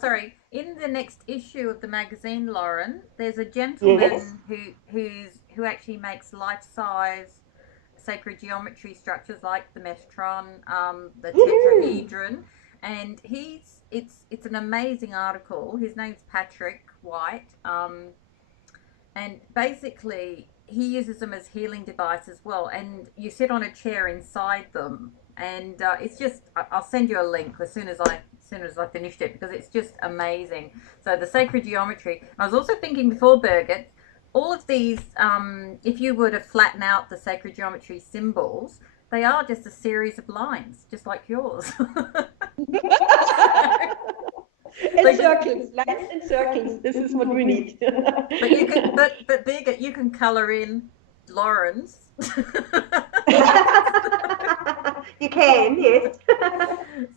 Sorry. In the next issue of the magazine, Lauren, there's a gentleman who actually makes life-size sacred geometry structures like the Metatron, the tetrahedron, and it's an amazing article. His name's Patrick White, and basically he uses them as healing devices as well, and you sit on a chair inside them, and it's just, I'll send you a link as soon as I finished it, because it's just amazing. So the sacred geometry. I was also thinking before, Birgit, all of these, if you were to flatten out the sacred geometry symbols, they are just a series of lines, just like yours. And circles, lines and circles. This is what we need. But you can, but Birgit, you can colour in Lauren's. You can, yes.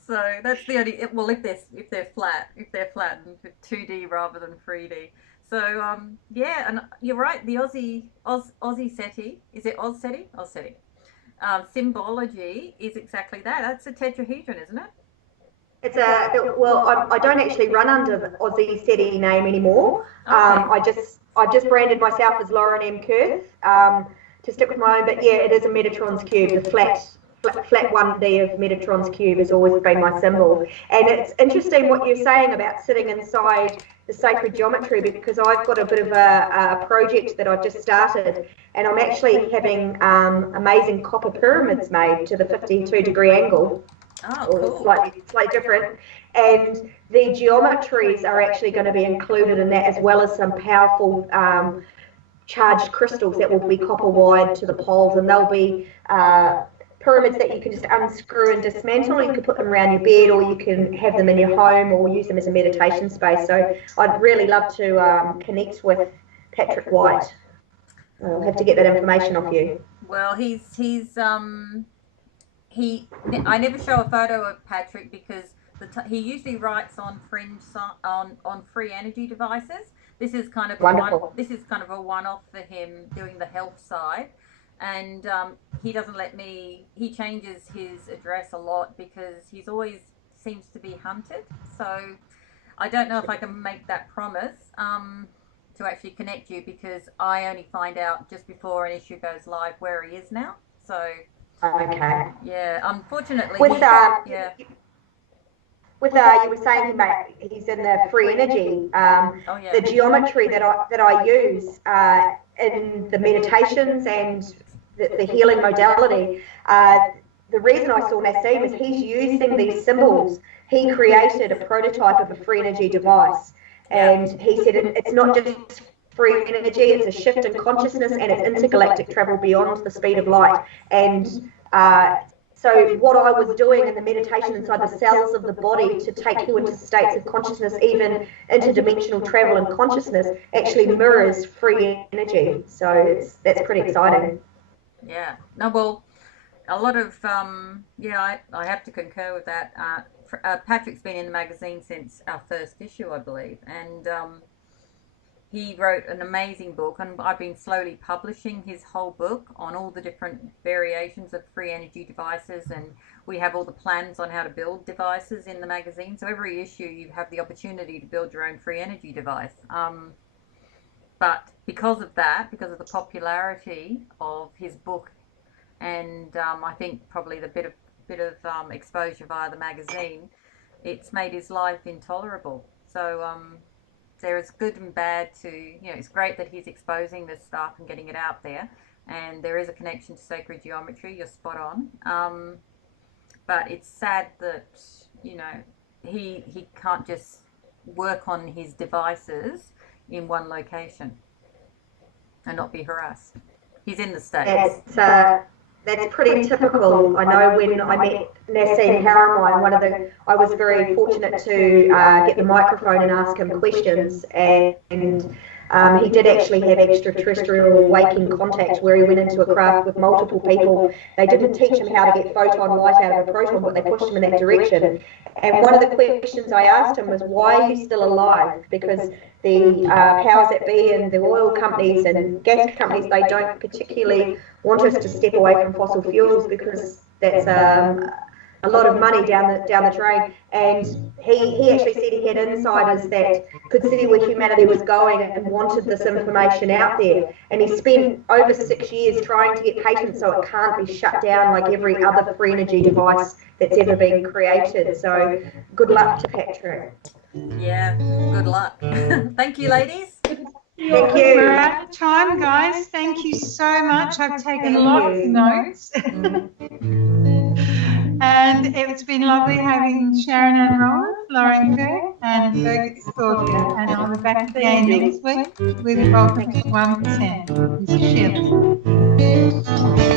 So that's the only. Well, if they're flattened with 2D rather than 3D. So yeah, and you're right. The Aussie SETI, is it Oz SETI? Oz SETI. Symbology is exactly that. That's a tetrahedron, isn't it? It's I don't actually run under the Aussie SETI name anymore. Okay. I've just branded myself as Lauren M. Kurth to stick with my own. But yeah, it is a Metatron's cube. The flat 1D of Metatron's cube has always been my symbol. And it's interesting what you're saying about sitting inside the sacred geometry, because I've got a bit of a project that I've just started, and I'm actually having amazing copper pyramids made to the 52-degree angle. Oh, or cool. slightly different, and the geometries are actually going to be included in that, as well as some powerful charged crystals that will be copper wired to the poles, and they'll be pyramids that you can just unscrew and dismantle. You can put them around your bed, or you can have them in your home, or use them as a meditation space. So I'd really love to connect with Patrick White. I'll have to get that information off you. Well, I never show a photo of Patrick because he usually writes on free energy devices. this is kind of Wonderful. this is kind of a one-off for him doing the health side, and he doesn't let me. He changes his address a lot because he's always seems to be hunted. So I don't know if I can make that promise to actually connect you, because I only find out just before an issue goes live where he is now. So okay. Yeah, unfortunately. With yeah. With you were saying he's in the free energy. The geometry that I use in the meditations and the healing modality. The reason I saw Nassim is he's using these symbols. He created a prototype of a free energy device, and he said it's not just free energy; it's a shift in consciousness, and it's intergalactic travel beyond the speed of light. And so what I was doing in the meditation inside the cells of the body to take you into states of consciousness, even interdimensional travel and consciousness, actually mirrors free energy. So that's pretty exciting. Yeah. No, well, a lot of, I have to concur with that. Patrick's been in the magazine since our first issue, I believe, and he wrote an amazing book, and I've been slowly publishing his whole book on all the different variations of free energy devices, and we have all the plans on how to build devices in the magazine. So every issue you have the opportunity to build your own free energy device. But because of that, because of the popularity of his book, and I think probably the bit of exposure via the magazine, it's made his life intolerable. So there is good and bad to, it's great that he's exposing this stuff and getting it out there, and there is a connection to sacred geometry. You're spot on. But it's sad that he can't just work on his devices in one location and not be harassed. He's in the States. That's pretty typical. I know when I met Nassim Haramai, I was very fortunate to get the microphone and ask him questions, and he did actually have extraterrestrial waking contact where he went into a craft with multiple people. They didn't teach him how to get photon light out of a proton, but they pushed him in that direction. And one of the questions I asked him was, why are you still alive? Because the powers that be and the oil companies and gas companies, they don't particularly want us to step away from fossil fuels, because that's a lot of money down the drain. And he actually said he had insiders that could see where humanity was going and wanted this information out there. And he spent over 6 years trying to get patents so it can't be shut down like every other free energy device that's ever been created. So good luck to Patrick. Yeah, good luck. Thank you, ladies. Thank you. We're out of time, guys. Thank you so much. I've taken lots of notes. And it's been lovely having Sharon Ann Rowland, Lauren Kurth, and Birgit Skorka. And I'll be back again next week with Welcome to 1%. This is Sheila.